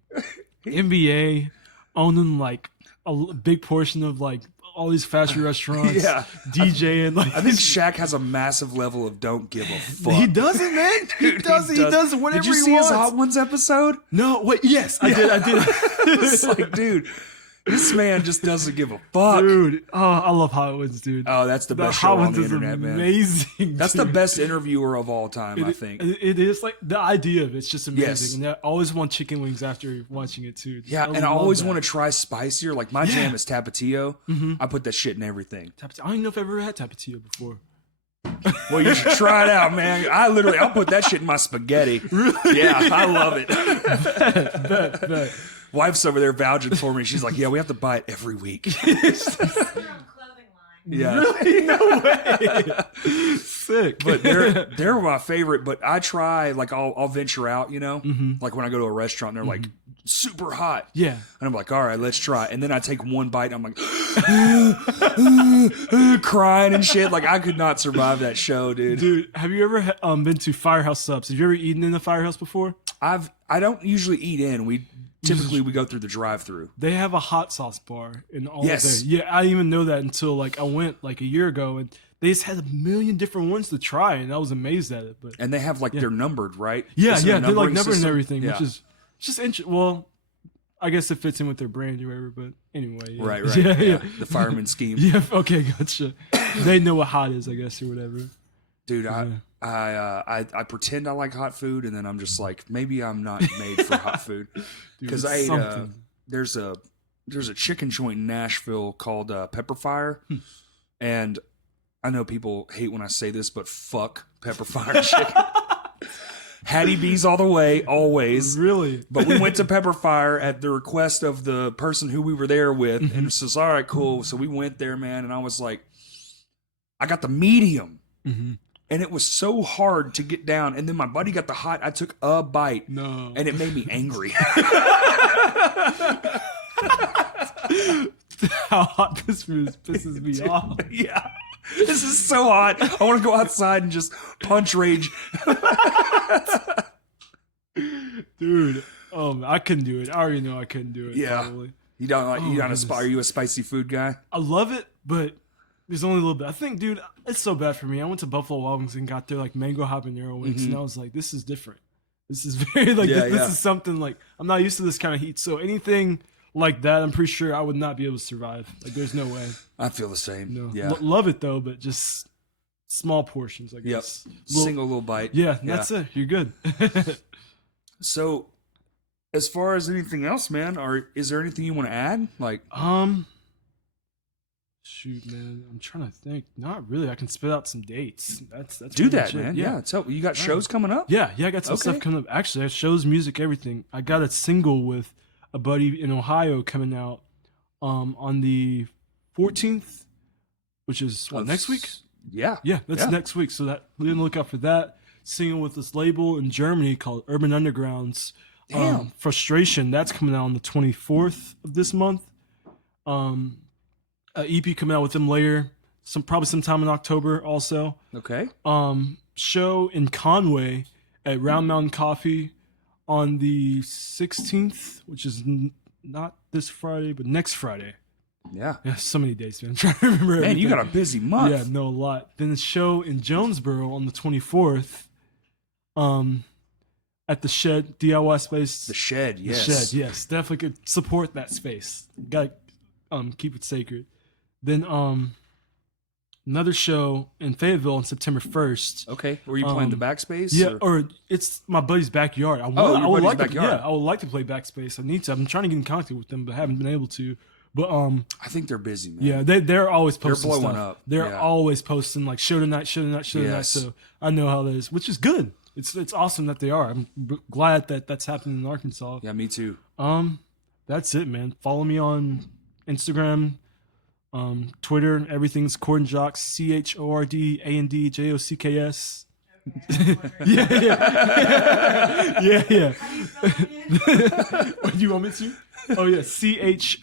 NBA owning a big portion of all these fast food restaurants, DJing. I think Shaq has a massive level of don't give a fuck. He doesn't, man. He does whatever he wants. Did you see his Hot Ones episode? No, wait, yes, I did. It's dude, this man just doesn't give a fuck. Dude, I love Hot Ones, dude. Oh, that's the best show on the internet, man. Amazing. That's the best interviewer of all time, I think. It is the idea of it's just amazing. Yes. And I always want chicken wings after watching it too. Yeah, and I always want to try spicier. My jam is Tapatio. I put that shit in everything. I don't even know if I've ever had Tapatio before. Well, you should try it out, man. I'll put that shit in my spaghetti. Really? Yeah, I love it. Bet. Wife's over there vouching for me. She's like, yeah, we have to buy it every week. Yeah. Really? No way. Sick. But they're my favorite. But I try, I'll venture out, like when I go to a restaurant and they're super hot. Yeah. And I'm like, all right, let's try. And then I take one bite and I'm like, crying and shit. I could not survive that show, dude. Dude, have you ever been to Firehouse Subs? Have you ever eaten in the Firehouse before? I don't usually eat in. Typically, we go through the drive-through. They have a hot sauce bar in all yes. there. Yeah, I didn't even know that until I went a year ago, and they just had a million different ones to try, and I was amazed at it. But and they have they're numbered, right? Yeah, they're numbered and everything, yeah. which is just interesting. Well, I guess it fits in with their brand or whatever. But anyway, yeah. Right. Yeah. The fireman scheme. Yeah. Okay, gotcha. They know what hot is, I guess, or whatever. Dude, I pretend I like hot food, and then I'm just maybe I'm not made for hot food because I ate there's a chicken joint in Nashville called Pepper Fire, And I know people hate when I say this, but fuck pepper fire chicken. Hattie B's all the way, always. Really? But we went to Pepper Fire at the request of the person who we were there with. And it says, all right, cool. So we went there, man. And I was like, I got the medium. And it was so hard to get down. And then my buddy got the hot. I took a bite. No. And it made me angry. How hot this food pisses me off. Yeah. This is so hot. I want to go outside and just punch rage. Dude, I couldn't do it. I already know I couldn't do it. Yeah. Probably. You don't like, goodness. are you a spicy food guy? I love it, but there's only a little bit. I think, dude, it's so bad for me. I went to Buffalo Wild Wings and got their like mango habanero wings, and I was like, this is different. This is very like this is something like I'm not used to this kind of heat. So anything like that, I'm pretty sure I would not be able to survive. Like, there's no way. I feel the same. No. Yeah. Love it though, but just small portions, I guess. Single little bite. Yeah, that's it. You're good. So, as far as anything else, man, is there anything you want to add? Like, shoot, man, I'm trying to think. Not really. I can spit out some dates. That's do pretty that, much it. man. Yeah. So you got shows coming up? Yeah, I got some stuff coming up. Actually, I have shows, music, everything. I got a single with a buddy in Ohio coming out on the 14th, which is next week. Yeah, that's next week. So that be on the lookout for that. Singing with this label in Germany called Urban Underground's Frustration. That's coming out on the 24th of this month. An EP coming out with them later, probably sometime in October also. Okay. Show in Conway at Round Mountain Coffee on the 16th, which is not this Friday, but next Friday. Yeah. Yeah, so many dates, man. I'm trying to remember everything. Man, you got a busy month. Yeah, no, a lot. Then the show in Jonesboro on the 24th, at the Shed DIY space. The Shed, yes. The Shed, yes. Definitely could support that space. Got to keep it sacred. Then another show in Fayetteville on September 1st. Okay. Were you playing the Backspace? Yeah, or it's my buddy's backyard. I would like backyard. I would like to play Backspace. I need to. I'm trying to get in contact with them, but haven't been able to. But I think they're busy, man. Yeah, they're always posting They're blowing stuff. up. They're always posting like show tonight. So I know how that is, which is good. It's awesome that they are. I'm glad that that's happening in Arkansas. Yeah, me too. That's it, man. Follow me on Instagram, Twitter. Everything's Chord and Jocks. ChordandJocks. Yeah. What do you want me to? Oh yeah, ChordandJocks.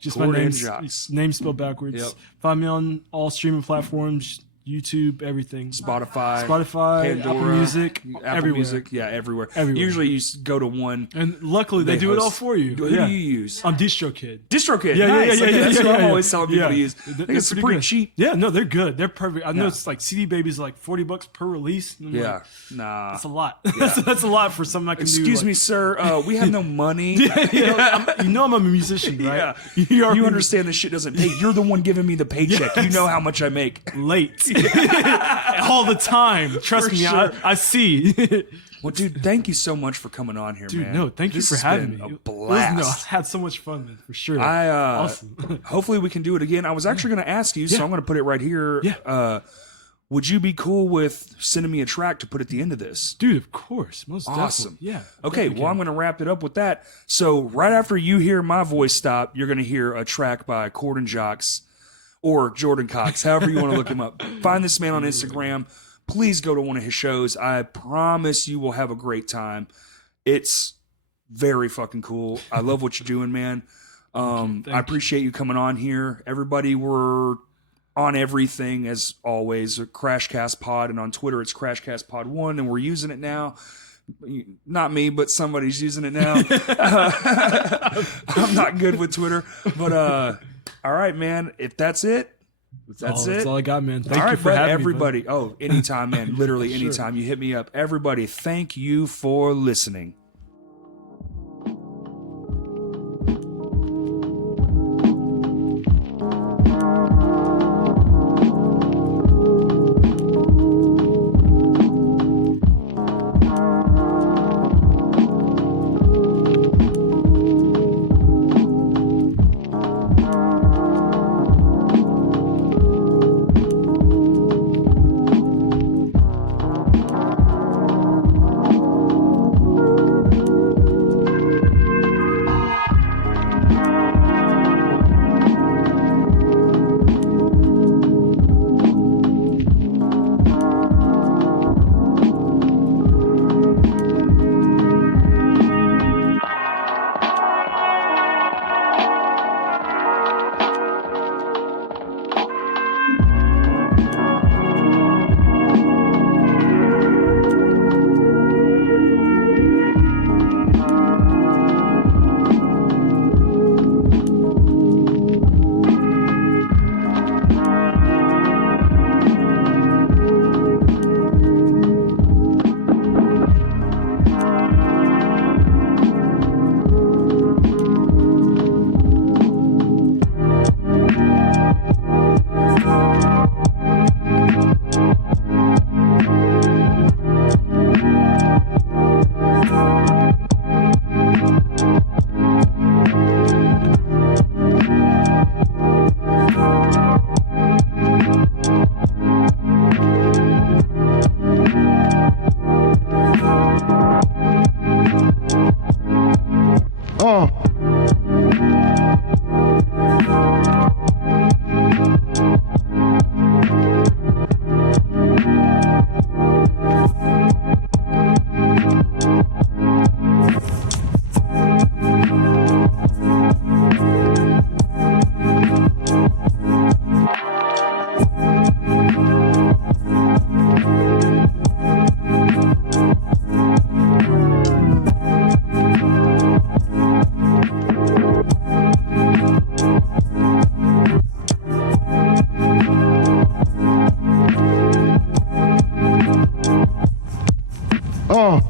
Just Chord my and Jocks. name spelled backwards. Yep. Find me on all streaming platforms, YouTube, everything. Spotify, Pandora, Apple Music, everywhere. Everywhere. Everywhere. Usually you go to one. And luckily they do it all for you. Who do you use? I'm DistroKid. DistroKid. Yeah, nice. That's what I'm yeah. always telling people to use. It's pretty cheap. Yeah, no, they're good. They're perfect. I know it's like CD Baby's like $40 per release. And I'm like, nah. that's a lot. That's a lot for something I can do. Excuse me, sir. We have no money. I'm a musician, right? Yeah. You understand this shit doesn't pay. You're the one giving me the paycheck. Yes. You know how much I make. Late. All the time. Trust me, sure. I see. Well, dude, thank you so much for coming on here, dude, man. No, thank you for having me. A blast. I had so much fun, man, for sure. Awesome. Hopefully we can do it again. I was actually going to ask you, so I'm going to put it right here. Yeah. Would you be cool with sending me a track to put at the end of this? Dude, of course. Most awesome. Definitely. Yeah. Okay, well, I'm going to wrap it up with that. So right after you hear my voice stop, you're going to hear a track by Chord and Jocks or Jordan Cox, however you want to look him up. Find this man on Instagram. Please go to one of his shows. I promise you will have a great time. It's very fucking cool. I love what you're doing, man. I appreciate you coming on here. Everybody, we're on everything as always. Crashcast Pod, and on Twitter it's Crashcast Pod 1, and we're using it now. Not me, but somebody's using it now. I'm not good with Twitter, but all right, man. If that's it. That's all I got, man. Thank you for having everybody. me. Oh, anytime, man. Literally anytime. You hit me up. Everybody, thank you for listening. Uh.